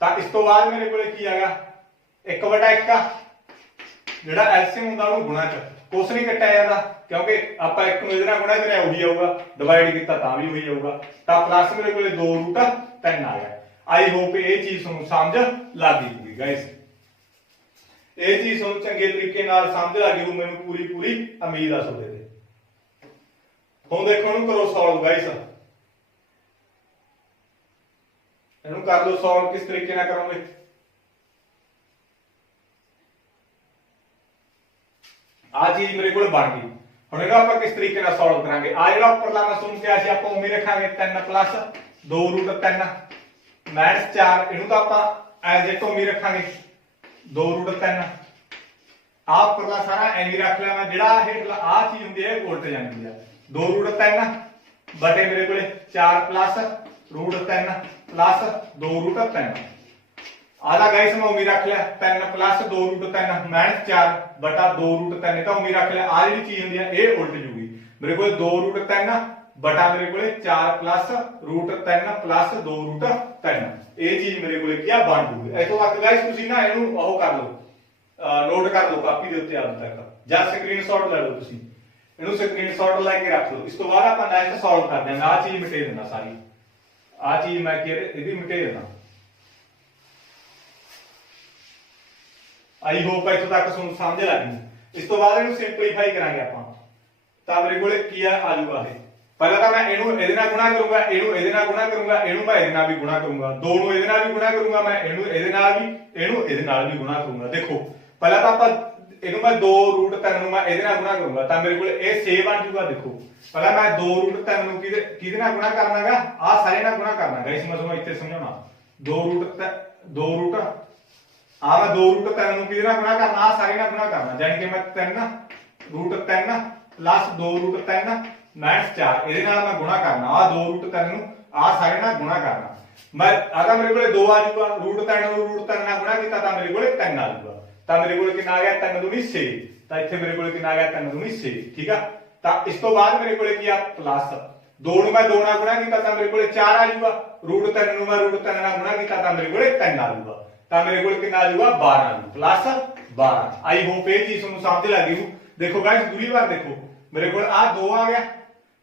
ਤਾਂ ਇਸ ਤੋਂ ਬਾਅਦ ਮੇਰੇ ਕੋਲ ਕੀ ਆ ਗਿਆ 1/1 ਜਿਹੜਾ ਐਲਸੀਐਮ ਹੁੰਦਾ ਉਹਨੂੰ ਗੁਣਾ ਚ ਕੁਛ ਨਹੀਂ ਕੱਟਿਆ ਜਾਂਦਾ ਕਿਉਂਕਿ ਆਪਾਂ ਇੱਕ ਨੂੰ ਇਹਦੇ ਨਾਲ ਗੁਣਾ ਕਰਿਆ ਉਹੀ ਆਊਗਾ, ਡਿਵਾਈਡ ਕੀਤਾ ਤਾਂ ਵੀ ਉਹੀ ਆਊਗਾ। ਤਾਂ ਪਲੱਸ ਮੇਰੇ ਕੋਲੇ 2√3 ਆ ਗਿਆ। ਆਈ ਹੋਪ ਇਹ ਚੀਜ਼ ਤੁਹਾਨੂੰ ਸਮਝ ਲੱਗ ਗਈ ਹੋਊਗੀ ਗਾਇਸ। ਇਹ ਚੀਜ਼ ਤੁਹਾਨੂੰ ਚੰਗੇ ਤਰੀਕੇ ਨਾਲ ਸਮਝ ਲੱਗ ਗਈ, ਮੈਨੂੰ ਪੂਰੀ ਉਮੀਦ ਆ ਤੁਹਾਡੇ ਤੇ। ਹੁਣ ਦੇਖੋ ਇਹਨੂੰ ਕਰੋ ਸੋਲਵ ਗਾਇਸ, ਇਹਨੂੰ ਕਰ ਲਓ ਸੋਲਵ। ਕਿਸ ਤਰੀਕੇ ਨਾਲ ਕਰੋਗੇ? ਆ ਚੀਜ਼ ਮੇਰੇ ਕੋਲ ਬਣ ਗਈ। ਹੁਣ ਇਹਨੂੰ ਆਪਾਂ ਕਿਸ ਤਰੀਕੇ ਨਾਲ ਸੋਲਵ ਕਰਾਂਗੇ? ਆ ਜਿਹੜਾ ਉੱਪਰਲਾ ਮੈਂ ਤੁਹਾਨੂੰ ਕਿਹਾ ਸੀ ਆਪਾਂ ਉਵੇਂ ਰੱਖਾਂਗੇ 3 ਪਲੱਸ 2√3 ਮਾਈਨਸ 4, ਇਹਨੂੰ ਤਾਂ ਆਪਾਂ ਐਜ਼ ਇਟ ਉਵੇਂ ਰੱਖਾਂਗੇ 2√3। ਆ ਉੱਪਰਲਾ ਸਾਰਾ ਐਵੇਂ ਰੱਖ ਲਿਆ ਮੈਂ, ਜਿਹੜਾ ਹੇਠਲਾ ਆ ਚੀਜ਼ ਹੁੰਦੀ ਹੈ ਇਹ ਉਲਟ ਜਾਂਦੀ ਹੈ। 2√3 ਬਟੇ ਮੇਰੇ ਕੋਲੇ 4 ਪਲੱਸ √3 ਪਲੱਸ 2√3। आधा गाइस मैं उम्मीद रख लिया 3 प्लस 2√3 माइनस 4 बटा 2√3 तो उम्मीद रख लिया। आ जी चीज होंगी है ये उल्ट जूगी मेरे को 2√3 बटा मेरे को 4 प्लस √3 प्लस 2√3 ये चीज मेरे को क्या बन जूगी। इतों तक गाइस तुसीं ना इहनूं ओह कर लो, नोट कर लो कापी दे उत्ते अब तक ਜਾਂ स्क्रीनशॉट ले लो, तुसीं इहनूं स्क्रीनशॉट लेके रख लो। इस तो बाद आपां नेक्स्ट सॉल्व कर देंगे। आ चीज मिटे देना सारी, आ चीज मैं इहदी मिटे देना। आई होप इत्थों तक तुहानूं समझ लग गई। इस तो बाद इहनूं सिंपलीफाई करांगे आपां तां मेरे कोले की आ जाऊगा। ये पहला तां मैं इहनूं इहदे नाल गुणा करूंगा, इहनूं इहदे नाल गुणा करूंगा, इहनूं मैं इहदे नाल भी गुणा करूंगा, दो नूं इहदे नाल भी गुणा करूंगा, मैं इहनूं इहदे नाल भी इहनूं इहदे नाल भी गुणा करूंगा। देखो पहला तां आपां इहनूं मैं 2√3 नूं मैं इहदे नाल गुणा करूंगा तां मेरे कोले इह 6 बन जाऊगा। देखो पहला मैं 2√3 नूं किहदे नाल गुणा करनागा, आ सारे नाल गुणा करनागा। इस मैं तुहानूं इत्थे समझाउणा 2√3 आ मैं 2√3 किहदे नाल गुणा करना, आ सारे नाल गुणा करना, यानी कि मैं 3√3 प्लस 2√3 माइनस 4 इहदे नाल मैं गुणा करना। आ 2√3 नूं आ सारे नाल गुणा करना। मैं आगा मेरे कोले 2 आ जाऊगा, √3 नूं √3 नाल गुणा कीता तां मेरे कोले 3 आ जाऊगा। तां मेरे कोले कितना आ गया 3 दूनी 6, तां इत्थे मेरे कोले कितना आ गया 3 दूनी 6। ठीक है, तां इस तो बाद मेरे कोले की आ प्लस 2 नूं मैं 2 नाल गुणा कीता तां मेरे कोले 4 आ जाऊगा, √3 नूं मैं √3 नाल गुणा कीता तां मेरे कोले 3 आ जाऊगा। ਤਾਂ ਮੇਰੇ ਕੋਲ ਕਿੰਨਾ ਆ ਜਾਊਗਾ 12 प्लस 12। आई होप ये चीज ਤੁਹਾਨੂੰ ਸਮਝ ਲੱਗ ਗਈ। देखो गाइस दूरी बार देखो मेरे को आ 2 आ गया,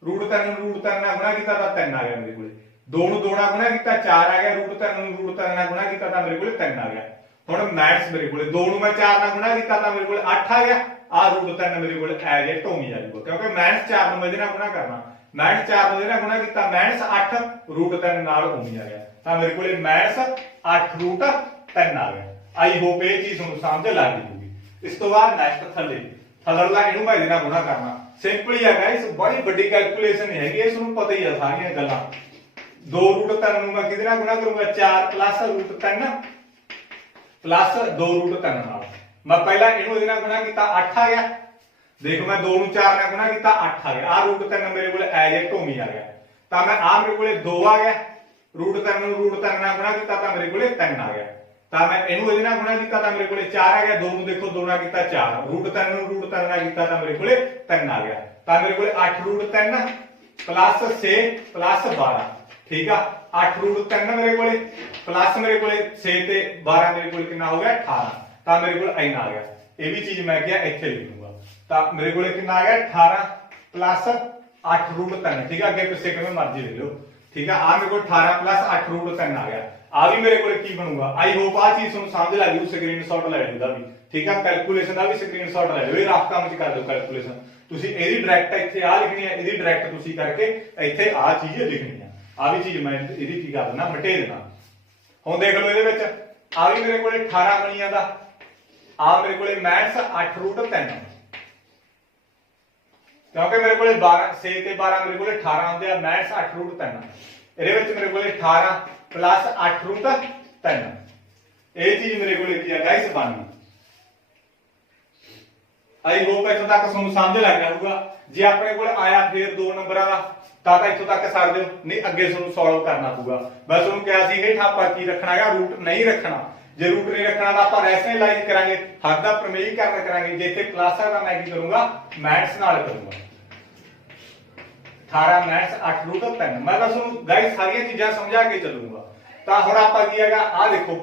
√3 ਨਾਲ ਗੁਣਾ ਕੀਤਾ ਤਾਂ 3 ਆ ਗਿਆ ਮੇਰੇ ਕੋਲੇ, 2 ਨੂੰ 2 ਨਾਲ ਗੁਣਾ ਕੀਤਾ 4 ਆ ਗਿਆ, √3 ਨਾਲ ਗੁਣਾ ਕੀਤਾ ਤਾਂ ਮੇਰੇ ਕੋਲੇ 3 ਆ ਗਿਆ। ਹੁਣ ਮੈਥਸ ਮੇਰੇ ਕੋਲੇ 2 ਨੂੰ ਮੈਂ 4 ਨਾਲ ਗੁਣਾ ਕੀਤਾ ਤਾਂ ਮੇਰੇ ਕੋਲੇ 8 ਆ ਗਿਆ, ਆ √3 ਮੇਰੇ ਕੋਲੇ ਐਜ ਇਟ ਉਵੇਂ ਆ ਜਾਊਗਾ ਕਿਉਂਕਿ ਮਾਈਨਸ 4 ਨੂੰ ਇਹਦੇ ਨਾਲ ਗੁਣਾ ਕਰਨਾ, ਮਾਈਨਸ 4 ਨੂੰ ਇਹਦੇ ਨਾਲ ਗੁਣਾ ਕੀਤਾ ਮਾਈਨਸ 8 √3 ਨਾਲ ਉਵੇਂ ਆ ਗਿਆ ਤਾਂ ਮੇਰੇ ਕੋਲੇ ਮਾਈਨਸ 8 √3 आ गया। आई होप ये चीज ਤੁਹਾਨੂੰ ਸਮਝ ਲੱਗ ਗਈ ਹੋਊਗੀ। ਇਸ ਤੋਂ ਬਾਅਦ ਨੈਕਸਟ ਥੱਲੜਲਾ ਇਹਨੂੰ ਮੈਂ ਇਹਦੇ ਨਾਲ ਗੁਣਾ ਕਰਨਾ। ਸਿੰਪਲ ਹੀ ਹੈ ਗਾਇਸ, ਬੜੀ ਵੱਡੀ ਕੈਲਕੂਲੇਸ਼ਨ ਨਹੀਂ ਹੈਗੀ, ਇਸ ਨੂੰ ਪਤਾ ਹੀ ਆ ਸਾਰੀਆਂ ਗੱਲਾਂ। 2√3 ਨੂੰ ਮੈਂ ਕਿਹਦੇ ਨਾਲ ਗੁਣਾ ਕਰੂੰਗਾ 4 प्लस √3 प्लस 2√3 ਨਾਲ। ਮੈਂ ਪਹਿਲਾਂ ਇਹਨੂੰ ਇਹਦੇ ਨਾਲ ਗੁਣਾ ਕੀਤਾ 8 ਆ ਗਿਆ, ਦੇਖੋ ਮੈਂ 2 ਨੂੰ 4 ਨਾਲ ਗੁਣਾ ਕੀਤਾ 8 ਆ ਗਿਆ, ਆ √3 ਮੇਰੇ ਕੋਲ ਐਜ ਇਟ ਉਵੇਂ ਆ ਗਿਆ ਤਾਂ ਮੈਂ ਆ ਮੇਰੇ ਕੋਲੇ 2 ਆ ਗਿਆ, √3 ਨੂੰ √3 ਨਾਲ ਗੁਣਾ ਕੀਤਾ ਤਾਂ ਮੇਰੇ ਕੋਲੇ 3 ਆ ਗਿਆ ਤਾਂ ਮੈਂ ਇਹਨੂੰ ਇਹਦੇ ਨਾਲ ਗੁਣਾ ਕੀਤਾ ਤਾਂ ਮੇਰੇ ਕੋਲੇ 4 ਆ ਗਿਆ, 2 ਨੂੰ ਦੇਖੋ 2 ਨਾਲ ਕੀਤਾ 4, √3 ਨੂੰ √3 ਨਾਲ ਕੀਤਾ ਤਾਂ ਮੇਰੇ ਕੋਲੇ 3 ਆ ਗਿਆ ਤਾਂ ਮੇਰੇ ਕੋਲੇ 8√3 प्लस 6 प्लस 12। ठीक है, 8√3 मेरे कोले प्लस मेरे कोले 6 ते 12 मेरे कोले कितना हो गया 18 ਤਾਂ ਮੇਰੇ ਕੋਲ ਇੰਨਾ ਆ ਗਿਆ। ਇਹ ਵੀ ਚੀਜ਼ ਮੈਂ ਕਿਹਾ ਇੱਥੇ ਲਿਖ ਦੂੰਗਾ ਤਾਂ ਮੇਰੇ ਕੋਲੇ ਕਿੰਨਾ ਆ ਗਿਆ 18 प्लस 8√3। ठीक है, ਅੱਗੇ ਪਿੱਛੇ ਕਿਵੇਂ ਮਰਜ਼ੀ ਲੈ ਲਓ। ठीक है, ਆ ਮੇਰੇ ਕੋਲ 18 प्लस 8√3 ਆ ਗਿਆ। ਆ ਵੀ ਮੇਰੇ ਕੋਲੇ ਕੀ ਬਣੂਗਾ। ਆਈ ਹੋਪ ਆ ਚੀਜ਼ ਤੁਹਾਨੂੰ ਸਮਝ ਲੱਗ ਗਈ। ਸਕਰੀਨਸ਼ਾਟ ਲੈ ਲਿਓ ਦਾ ਵੀ। ਠੀਕ ਹੈ, ਕੈਲਕੂਲੇਸ਼ਨ ਦਾ ਵੀ ਸਕਰੀਨਸ਼ਾਟ ਲੈ ਲਿਓ। ਇਹ ਰਫ ਕੰਮ ਚ ਕਰ ਦਿਓ ਕੈਲਕੂਲੇਸ਼ਨ। ਤੁਸੀਂ ਇਹਦੀ ਡਾਇਰੈਕਟ ਇੱਥੇ ਆ ਲਿਖਣੀ ਹੈ, ਇਹਦੀ ਡਾਇਰੈਕਟ ਤੁਸੀਂ ਕਰਕੇ ਇੱਥੇ ਆ ਚੀਜ਼ ਲਿਖਣੀ ਹੈ। ਆ ਵੀ ਚੀਜ਼ ਮੈਂ ਇਹਦੀ ਕੀ ਕਰ ਦੇਣਾ ਮਿਟੇ ਦੇਣਾ। ਹੁਣ ਦੇਖ ਲਓ ਇਹਦੇ ਵਿੱਚ ਆ ਵੀ ਮੇਰੇ ਕੋਲੇ 18 ਬਣੀ ਜਾਂਦਾ, ਆ ਮੇਰੇ ਕੋਲੇ ਮਾਈਨਸ 8√3 ਕਿਉਂਕਿ ਮੇਰੇ ਕੋਲੇ 12 6 ਤੇ 12 ਮੇਰੇ ਕੋਲੇ 18 ਹੁੰਦੇ ਆ, ਮਾਈਨਸ 8√3 ਇਹਦੇ ਵਿੱਚ ਮੇਰੇ ਕੋਲੇ 18 प्लस 8√3। ਇਹ ਚੀਜ਼ ਮੇਰੇ ਕੋਲੇ ਕੀ ਆ ਗਾਇਸ ਬਣ ਗਈ। ਆਈ ਹੋਪ ਇੱਥੋਂ ਤੱਕ ਤੁਹਾਨੂੰ ਸਮਝ ਲੱਗ ਗਿਆ ਹੋਊਗਾ। ਜੇ ਆਪਣੇ ਕੋਲ ਆਇਆ ਫੇਰ 2 ਨੰਬਰਾਂ ਦਾ ਤਾਂ ਇੱਥੋਂ ਤੱਕ ਛੱਡ ਦਿਓ, ਨਹੀਂ ਅੱਗੇ ਤੁਹਾਨੂੰ ਸੋਲਵ ਕਰਨਾ ਪਊਗਾ। ਮੈਂ ਤੁਹਾਨੂੰ ਕਿਹਾ ਸੀ ਹੇਠ ਆਪਾਂ ਕੀ ਰੱਖਣਾ ਹੈਗਾ, ਰੂਟ ਨਹੀਂ ਰੱਖਣਾ। ਜੇ ਰੂਟ ਨਹੀਂ ਰੱਖਣਾ ਤਾਂ ਆਪਾਂ ਰੈਸ਼ਨਲਾਈਜ਼ ਕਰਾਂਗੇ, ਹੱਦ ਦਾ ਪ੍ਰਮੇਯੀਕਰਨ ਕਰਾਂਗੇ। ਜੇ ਇੱਥੇ ਪਲੱਸ ਆ ਤਾਂ ਮੈਂ ਕੀ ਕਰੂੰਗਾ ਮੈਥਸ ਨਾਲ ਕਰੂੰਗਾ। 18 ਮਾਈਨਸ 8√3 ਮੈਂ ਤਾਂ ਤੁਹਾਨੂੰ ਗਾਇਸ ਸਾਰੀਆਂ ਚੀਜ਼ਾਂ ਸਮਝਾ ਕੇ ਚੱਲੂਗਾ। ਤਾਂ ਹੁਣ ਆਪਾਂ ਕੀ ਹੈਗਾ ਆ ਦੇਖੋ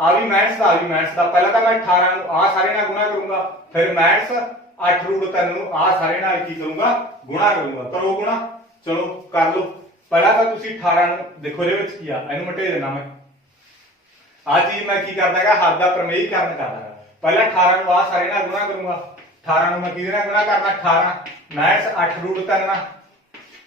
आ भी मैथ्स का, आ भी मैथ्स का। पहला तो मैं 18 ਨੂੰ आ सारे नाल गुणा करूंगा, फिर मैथ्स 8 रूट 3 ਨੂੰ आ सारे नाल की करूंगा गुणा करूंगा। करो गुणा, चलो कर लो। पहला तो तुसी 18 ਨੂੰ देखो ਇਹਦੇ ਵਿੱਚ ਕੀ ਆ, ਇਹਨੂੰ ਮਿਟੇ ਦੇਣਾ मैं। आ चीज मैं की करदा है हद का प्रमेयीकरण करदा है। पहला 18 ਨੂੰ आ सारे नाल गुणा करूंगा, 18 ਨੂੰ मैं किहदे नाल गुणा करना, 18 मैथ्स 8 रूट 3 ਨਾਲ,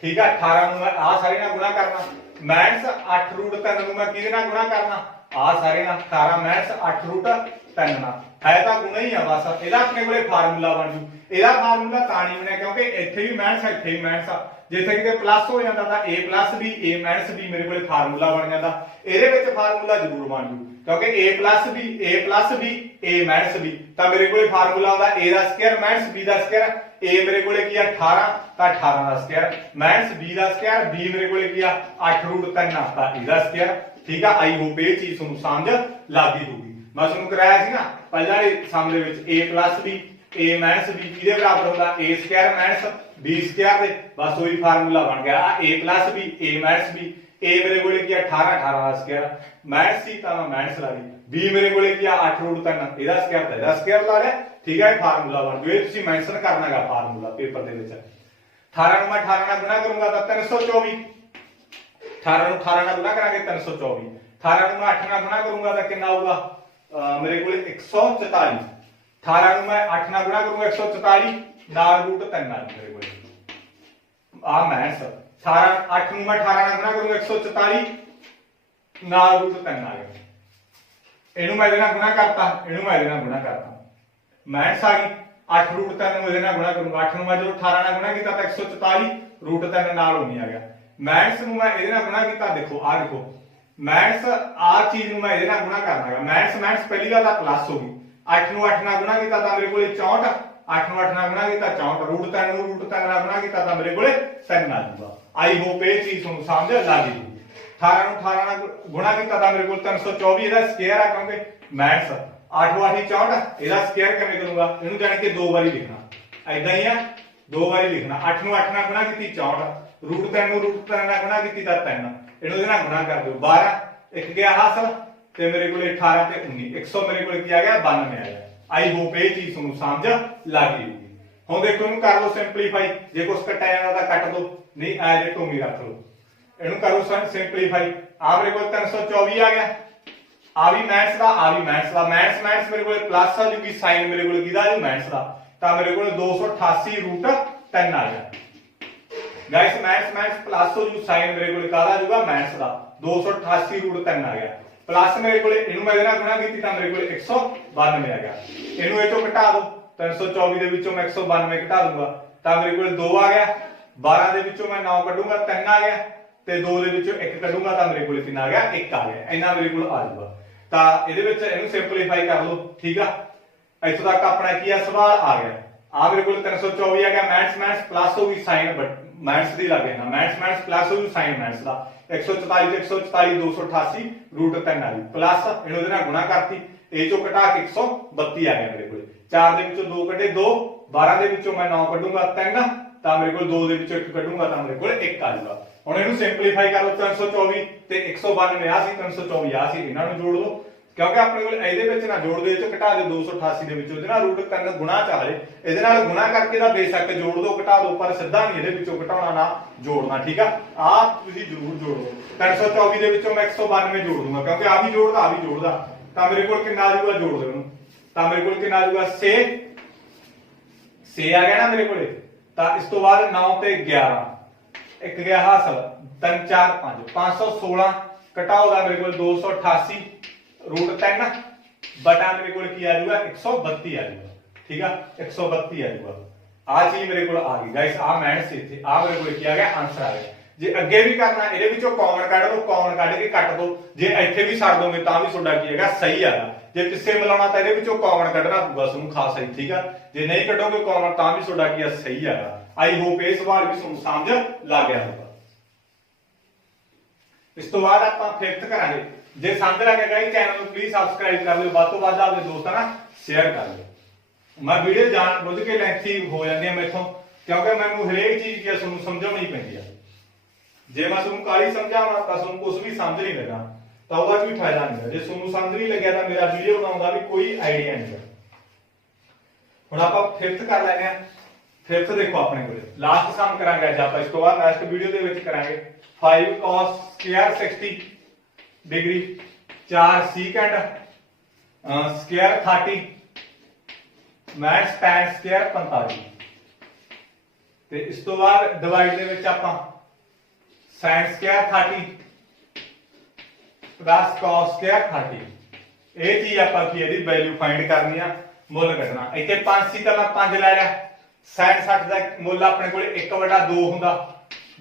ठीक है। 18 ਨੂੰ मैं आ सारे नाल गुणा करना, मैथ्स 8 रूट 3 ਨੂੰ मैं किहदे नाल गुणा करना, आ सारे नाल। 18 मैथ्स 8 रूट 3 ਨਾਲ है तो गुणा ही आ बस। ਇਹਦਾ ਆਪਣੇ ਕੋਲੇ ਫਾਰਮੂਲਾ ਬਣ ਜੂ। ਇਹਦਾ ਫਾਰਮੂਲਾ ਤਾਂ ਨਹੀਂ ਬਣਿਆ ਕਿਉਂਕਿ ਇੱਥੇ ਵੀ ਮੈਥਸ ਇੱਥੇ ਵੀ ਮੈਥਸ ਆ। ਜਿੱਥੇ ਕਿਤੇ ਪਲੱਸ ਹੋ ਜਾਂਦਾ ਤਾਂ a plus b a minus b ਮੇਰੇ ਕੋਲੇ ਫਾਰਮੂਲਾ ਬਣ ਜਾਂਦਾ। ਇਹਦੇ ਵਿੱਚ ਫਾਰਮੂਲਾ ਜ਼ਰੂਰ ਬਣ ਜੂ ਕਿਉਂਕਿ a plus b a minus b ਤਾਂ ਮੇਰੇ ਕੋਲੇ ਫਾਰਮੂਲਾ ਆਉਂਦਾ a the square minus b the square. a ਮੇਰੇ ਕੋਲੇ ਕੀ ਆ 18 ਤਾਂ 18 ਦਾ ਸਕੁਅਰ ਮਾਈਨਸ b ਦਾ ਸਕੁਅਰ, b ਮੇਰੇ ਕੋਲੇ ਕੀ ਆ 8 रूट 3 ਆ ਤਾਂ ਇਹਦਾ ਸਕੁਅਰ। ਠੀਕ ਆ, आई होप ਇਹ ਚੀਜ਼ ਤੁਹਾਨੂੰ समझ ਲੱਗੀ ਹੋਊਗੀ। मैं ਤੁਹਾਨੂੰ कराया ਸੀ ना ਪਹਿਲਾਂ ਵਾਲੇ ਸਮ ਦੇ ਵਿੱਚ a plus b a minus b ਕਿਹਦੇ ਬਰਾਬਰ ਹੁੰਦਾ, a square minus b square ਦੇ। ਬਸ ਉਹੀ ਫਾਰਮੂਲਾ ਬਣ ਗਿਆ a plus b a minus b। a ਮੇਰੇ ਕੋਲੇ ਕੀ ਆ 18 ਦਾ ਸਕੁਅਰ ਮਾਈਨਸ ਸੀ ਤਾਂ ਮੈਂ ਮਾਈਨਸ ਲਾ ਲਈ, b ਮੇਰੇ ਕੋਲੇ ਕੀ ਆ 8 रूट 3 ਇਹਦਾ ਸਕੁਅਰ ਤਾਂ ਇਹਦਾ ਸਕੁਅਰ ਲਾ ਲਿਆ। ਠੀਕ ਹੈ, ਇਹ ਫਾਰਮੂਲਾ ਬਣ ਗਿਆ। ਇਹ ਤੁਸੀਂ ਮੈਂਸ਼ਨ ਕਰਨਾਗਾ ਫਾਰਮੂਲਾ ਪੇਪਰ ਦੇ ਵਿੱਚ। 18 ਨੂੰ ਮੈਂ 18 ਨਾਲ ਗੁਣਾ ਕਰੂੰਗਾ ਤਾਂ 324। 18 ਨੂੰ 18 ਨਾਲ ਗੁਣਾ ਕਰਾਂਗੇ 324। 18 ਨੂੰ ਮੈਂ 8 ਨਾਲ ਗੁਣਾ ਕਰੂੰਗਾ ਤਾਂ ਕਿੰਨਾ ਆਊਗਾ मेरे को 144। 18 ਨੂੰ मैं 8 ਨਾਲ ਗੁਣਾ ਕਰੂੰਗਾ 144 ਨਾਲ रूट 3 ਨਾਲ ਮੇਰੇ ਕੋਲ ਆ ਮੈਥਸ। 18 8 ਨੂੰ मैं 18 ਨਾਲ ਗੁਣਾ ਕਰੂੰਗਾ 144 ਨਾਲ रूट 3 ਆ ਗਿਆ। ਇਹਨੂੰ ਮੈਂ ਇਹਦੇ ਨਾਲ ਗੁਣਾ ਕਰਤਾ, ਇਹਨੂੰ ਮੈਂ ਇਹਦੇ ਨਾਲ ਗੁਣਾ ਕਰਤਾ, ਮੈਥਸ ਆ ਗਈ। 8 रूट 3 ਨੂੰ ਇਹਦੇ ਨਾਲ ਗੁਣਾ ਕਰੂੰਗਾ, 8 ਨੂੰ ਮੈਂ ਜਦੋਂ 18 ਨਾਲ ਗੁਣਾ ਕੀਤਾ ਤਾਂ 144 रूट 3 ਨਾਲ ਹੋਣੀ ਆ ਗਿਆ। ਮੈਥਸ ਨੂੰ ਮੈਂ ਇਹਦੇ ਨਾਲ ਗੁਣਾ ਕੀਤਾ, ਦੇਖੋ ਆ ਦੇਖੋ मैथ्स आ चीज ਨੂੰ मैं ਇਹਦੇ ਨਾਲ ਗੁਣਾ ਕਰਨਾ ਹੈ। मैथ्स ਪਹਿਲੀ ਗੱਲ ਤਾਂ ਪਲੱਸ ਹੋ ਗਈ। 8 ਨੂੰ 8 ਨਾਲ ਗੁਣਾ ਕੀਤਾ ਤਾਂ ਮੇਰੇ ਕੋਲੇ 64, 8 ਨੂੰ 8 ਨਾਲ ਗੁਣਾ ਕੀਤਾ 64, रूट 3 ਨੂੰ रूट 3 ਨਾਲ ਗੁਣਾ ਕੀਤਾ ਤਾਂ ਮੇਰੇ ਕੋਲੇ 3 ਆ ਜਾਊਗਾ। ਆਈ ਹੋਪ ਇਹ ਚੀਜ਼ ਤੁਹਾਨੂੰ ਸਮਝ ਲੱਗ ਗਈ। 18 ਨੂੰ 18 ਨਾਲ ਗੁਣਾ ਕੀਤਾ ਤਾਂ ਮੇਰੇ ਕੋਲ 324 ਇਹਦਾ ਸਕੁਅਰ ਆ ਕਿਉਂਕਿ मैथ्स 8 8 64 ਇਹਦਾ ਸਕੁਅਰ ਕਿਵੇਂ ਕਰੂੰਗਾ, ਇਹਨੂੰ ਜਾਣ ਕੇ ਦੋ ਵਾਰੀ ਲਿਖਣਾ ਐਦਾਂ ਹੀ ਆ, ਦੋ ਵਾਰੀ ਲਿਖਣਾ। 8 ਨੂੰ 8 ਨਾਲ ਗੁਣਾ ਕੀਤੀ 64, रूट 3 ਨੂੰ रूट 3 ਨਾਲ ਗੁਣਾ ਕੀਤੀ ਤਾਂ 3, ਇਹਨੂੰ ਇਹਦੇ ਨਾਲ ਗੁਣਾ ਕਰ ਦਿਓ 12 ਇੱਕ ਗਿਆ ਹਾਸਲ ਤੇ ਮੇਰੇ ਕੋਲੇ 18 ਤੇ 19 100 ਮੇਰੇ ਕੋਲੇ ਕੀ ਆ ਗਿਆ 92 ਆ ਗਿਆ। ਆਈ ਹੋਪ ਇਹ ਚੀਜ਼ ਤੁਹਾਨੂੰ ਸਮਝ ਲੱਗ ਗਈ ਹੋਊਗੀ। ਹੁਣ ਦੇਖੋ ਇਹਨੂੰ ਕਰ ਲਓ ਸਿੰਪਲੀਫਾਈ, ਜੇ ਕੁਛ ਕੱਟਿਆ ਜਾਂਦਾ ਤਾਂ ਕੱਟ ਦੋ, ਨਹੀਂ ਐਜ ਇਟ ਉਮੀ ਰੱਖ ਲਓ। ਇਹਨੂੰ ਕਰੋ ਸਿੰਪਲੀਫਾਈ, ਆ ਮੇਰੇ ਕੋਲ 324 ਆ ਗਿਆ। ਆ ਵੀ ਮੈਥਸ ਦਾ, ਆ ਵੀ ਮੈਥਸ ਦਾ। ਮੈਥਸ ਮੇਰੇ ਕੋਲੇ ਪਲੱਸ ਆ ਜੂਗੀ, ਸਾਈਨ ਮੇਰੇ ਕੋਲੇ ਕਿਹਦਾ ਆ ਜੂ ਮੈਥਸ ਦਾ, ਤਾਂ ਮੇਰੇ ਕੋਲੇ 288 रूट 3 ਆ ਗਿਆ। गाइस मैथ्स प्लस हो जू, साइन मेरे को काला जूगा मैथ्स का 288 रूट 3 आ गया। प्लस मेरे को इनू मैं गुणा की मेरे को 192 आ गया। इनू ये घटा दो, 324 दे विचों मैं 192 घटा दूंगा तो मेरे को 2 आ गया। 12 दे विचों मैं 9 कढूंगा 3 आ गया, ते 2 दे विचों 1 कढूंगा तो मेरे को कितना आ गया 1 आ गया। इन्ना मेरे को आ जाऊगा। तो इहदे विच इहनू सिंपलीफाई कर लो। ठीक है, इत्थों तक अपना की सवाल आ गया। आ मेरे को 324 आ गया। मैथ्स प्लस हो गई साइन मैथ्स दी लग गया, मैथ्स प्लस हो गई साइन मैथ्स दा 144 ਤੇ 144 288 रूट 3 आ गई। प्लस ਇਹਨੂੰ ਇਹਦੇ ਨਾਲ ਗੁਣਾ ਕਰਤੀ, ਇਹ ਚੋਂ ਘਟਾ ਕੇ 132 ਆ ਗਿਆ ਮੇਰੇ ਕੋਲ। 4 ਦੇ ਵਿੱਚੋਂ 2 ਕੱਢੇ 2, 12 ਦੇ ਵਿੱਚੋਂ ਮੈਂ 9 ਕੱਢੂੰਗਾ 3, ਤਾਂ ਮੇਰੇ ਕੋਲ 2 ਦੇ ਵਿੱਚੋਂ 1 ਕੱਢੂੰਗਾ ਤਾਂ ਮੇਰੇ ਕੋਲ 1 ਆ ਜਾਊਗਾ। ਹੁਣ ਇਹਨੂੰ ਸਿੰਪਲੀਫਾਈ ਕਰੋ, 324 ਤੇ 192 ਆ ਸੀ, 324 ਆ ਸੀ, ਇਹਨਾਂ ਨੂੰ ਜੋੜ ਲਓ ਕਿਉਂਕਿ ਆਪਣੇ ਕੋਲ ਇਹਦੇ ਵਿੱਚ ਨਾ ਜੋੜ ਦਿਓ, ਇਹ ਚੋਂ ਘਟਾ ਦਿਓ 288 ਦੇ ਵਿੱਚੋਂ, ਇਹਦੇ ਨਾਲ रूट 3 ਗੁਣਾ ਚਾਹੇ ਇਹਦੇ ਨਾਲ ਗੁਣਾ ਕਰਕੇ ਦਾ ਬੇਸ਼ੱਕ ਜੋੜ ਦਿਓ ਘਟਾ ਦਿਓ, ਪਰ ਸਿੱਧਾ ਨਹੀਂ ਇਹਦੇ ਵਿੱਚੋਂ ਘਟਾਉਣਾ ਨਾ ਜੋੜਨਾ। ਠੀਕ ਆ, ਆ ਤੁਸੀਂ ਜ਼ਰੂਰ ਜੋੜੋ। 324 ਦੇ ਵਿੱਚੋਂ ਮੈਂ 192 ਜੋੜ ਦੂੰਗਾ ਕਿਉਂਕਿ ਆ ਵੀ ਜੋੜਦਾ ਆ ਵੀ ਜੋੜਦਾ, ਤਾਂ ਮੇਰੇ ਕੋਲ ਕਿੰਨਾ ਆ ਜਾਊਗਾ, ਜੋੜ ਦਿਓ ਇਹਨੂੰ, ਤਾਂ ਮੇਰੇ ਕੋਲ ਕਿੰਨਾ ਆ ਜਾਊਗਾ 6 ਆ ਗਿਆ ਨਾ ਮੇਰੇ ਕੋਲੇ। ਤਾਂ ਇਸ ਤੋਂ ਬਾਅਦ 9 ਤੇ 11 ਇੱਕ ਗਿਆ ਹਾਸਲ, 3 4 5 516 ਘਟਾਓ ਦਾ ਮੇਰੇ ਕੋਲ 288 रूट 3 बटा मेरे को की आ जाऊगा 132 आ जाऊगा। ठीक है, 132 आ जाऊगा। आ चीज मेरे को आ गई गाइस, आ मैथ्स इथे आ मेरे को की आ गया आंसर आ गया। जे अगे भी करना ਇਹਦੇ ਵਿੱਚੋਂ ਕਾਮਨ ਕੱਢ ਲਓ, ਕਾਮਨ ਕੱਢ ਕੇ ਕੱਟ ਦੋ, ਜੇ ਇੱਥੇ ਵੀ ਛੱਡ ਦੋਗੇ ਤਾਂ ਵੀ ਤੁਹਾਡਾ ਕੀ ਹੈਗਾ ਸਹੀ ਹੈਗਾ। ਜੇ ਪਿੱਛੇ ਮਿਲਾਉਣਾ ਤਾਂ ਇਹਦੇ ਵਿੱਚੋਂ ਕਾਮਨ ਕੱਢਣਾ ਪਊਗਾ ਤੁਹਾਨੂੰ ਖਾਸ ਹੀ। ਠੀਕ ਆ, ਜੇ ਨਹੀਂ ਕੱਢੋਗੇ ਕਾਮਨ ਤਾਂ ਵੀ ਤੁਹਾਡਾ ਕੀ ਆ ਸਹੀ ਹੈਗਾ। ਆਈ ਹੋਪ ਇਹ ਸਵਾਲ ਵੀ ਤੁਹਾਨੂੰ ਸਮਝ ਲੱਗ ਗਿਆ ਹੋਊਗਾ। ਇਸ ਤੋਂ ਬਾਅਦ ਆਪਾਂ 5th ਕਰਾਂਗੇ। ਜੇ ਸਮਝ ਲੱਗ ਗਿਆ ਚੈਨਲ ਨੂੰ ਪਲੀਜ਼ ਸਬਸਕ੍ਰਾਈਬ ਕਰ ਲਿਓ, ਵੱਧ ਤੋਂ ਵੱਧ ਆਪਣੇ ਦੋਸਤਾਂ ਨਾਲ ਸ਼ੇਅਰ ਕਰ ਲਿਓ। ਮੈਂ ਵੀਡੀਓ ਜਾਣ ਬੁੱਝ ਕੇ ਲੈਂਥੀ ਹੋ ਜਾਂਦੀ ਹੈ ਮੈਥੋਂ ਕਿਉਂਕਿ ਮੈਨੂੰ ਹਰੇਕ ਚੀਜ਼ ਕੀ ਤੁਹਾਨੂੰ ਸਮਝਾਉਣੀ ਪੈਂਦੀ ਹੈ। ਜੇ ਮੈਂ ਤੁਹਾਨੂੰ ਕਾਲੀ ਸਮਝਾਵਾਂ ਤਾਂ ਤੁਹਾਨੂੰ ਕੁਝ ਵੀ ਸਮਝ ਨਹੀਂ ਲੱਗਾ, ਤਾਂ ਉਹਦਾ ਕੋਈ ਫਾਇਦਾ ਨਹੀਂ। ਜੇ ਤੁਹਾਨੂੰ ਸਮਝ ਨਹੀਂ ਲੱਗਿਆ ਤਾਂ ਮੇਰਾ ਵੀਡੀਓ ਬਣਾਉਣ ਦਾ ਵੀ ਕੋਈ ਆਈਡੀਆ ਨਹੀਂ। ਹੁਣ ਆਪਾਂ 5th ਕਰ ਲੈਂਦੇ ਆ। 5th ਦੇਖੋ ਆਪਣੇ ਕੋਲੇ ਲਾਸਟ ਸਮ ਕਰਾਂਗੇ ਅੱਜ ਆਪਾਂ। ਇਸ ਤੋਂ ਬਾਅਦ ਨੈਕਸਟ ਵੀਡੀਓ ਦੇ ਵਿੱਚ ਕਰਾਂਗੇ 5 cos square 60 degree 4 secant square 30 max tan square 45 ਤੇ ਇਸ ਤੋਂ ਬਾਅਦ ਡਿਵਾਈਡ ਦੇ ਵਿੱਚ ਆਪਾਂ sin square 30 plus cos square 30 ਇਹ ਚੀਜ਼ ਆਪਾਂ ਕੀ ਇਹਦੀ ਵੈਲਿਊ ਫਾਈਂਡ ਕਰਨੀ ਆ, ਮੁੱਲ ਕੱਢਣਾ। ਇੱਥੇ 5 ਸੀ ਤਾਂ ਮੈਂ 5 ਲੈ ਲਿਆ। sin 60 ਦਾ ਮੁੱਲ ਆਪਣੇ ਕੋਲੇ 1/2 ਹੁੰਦਾ।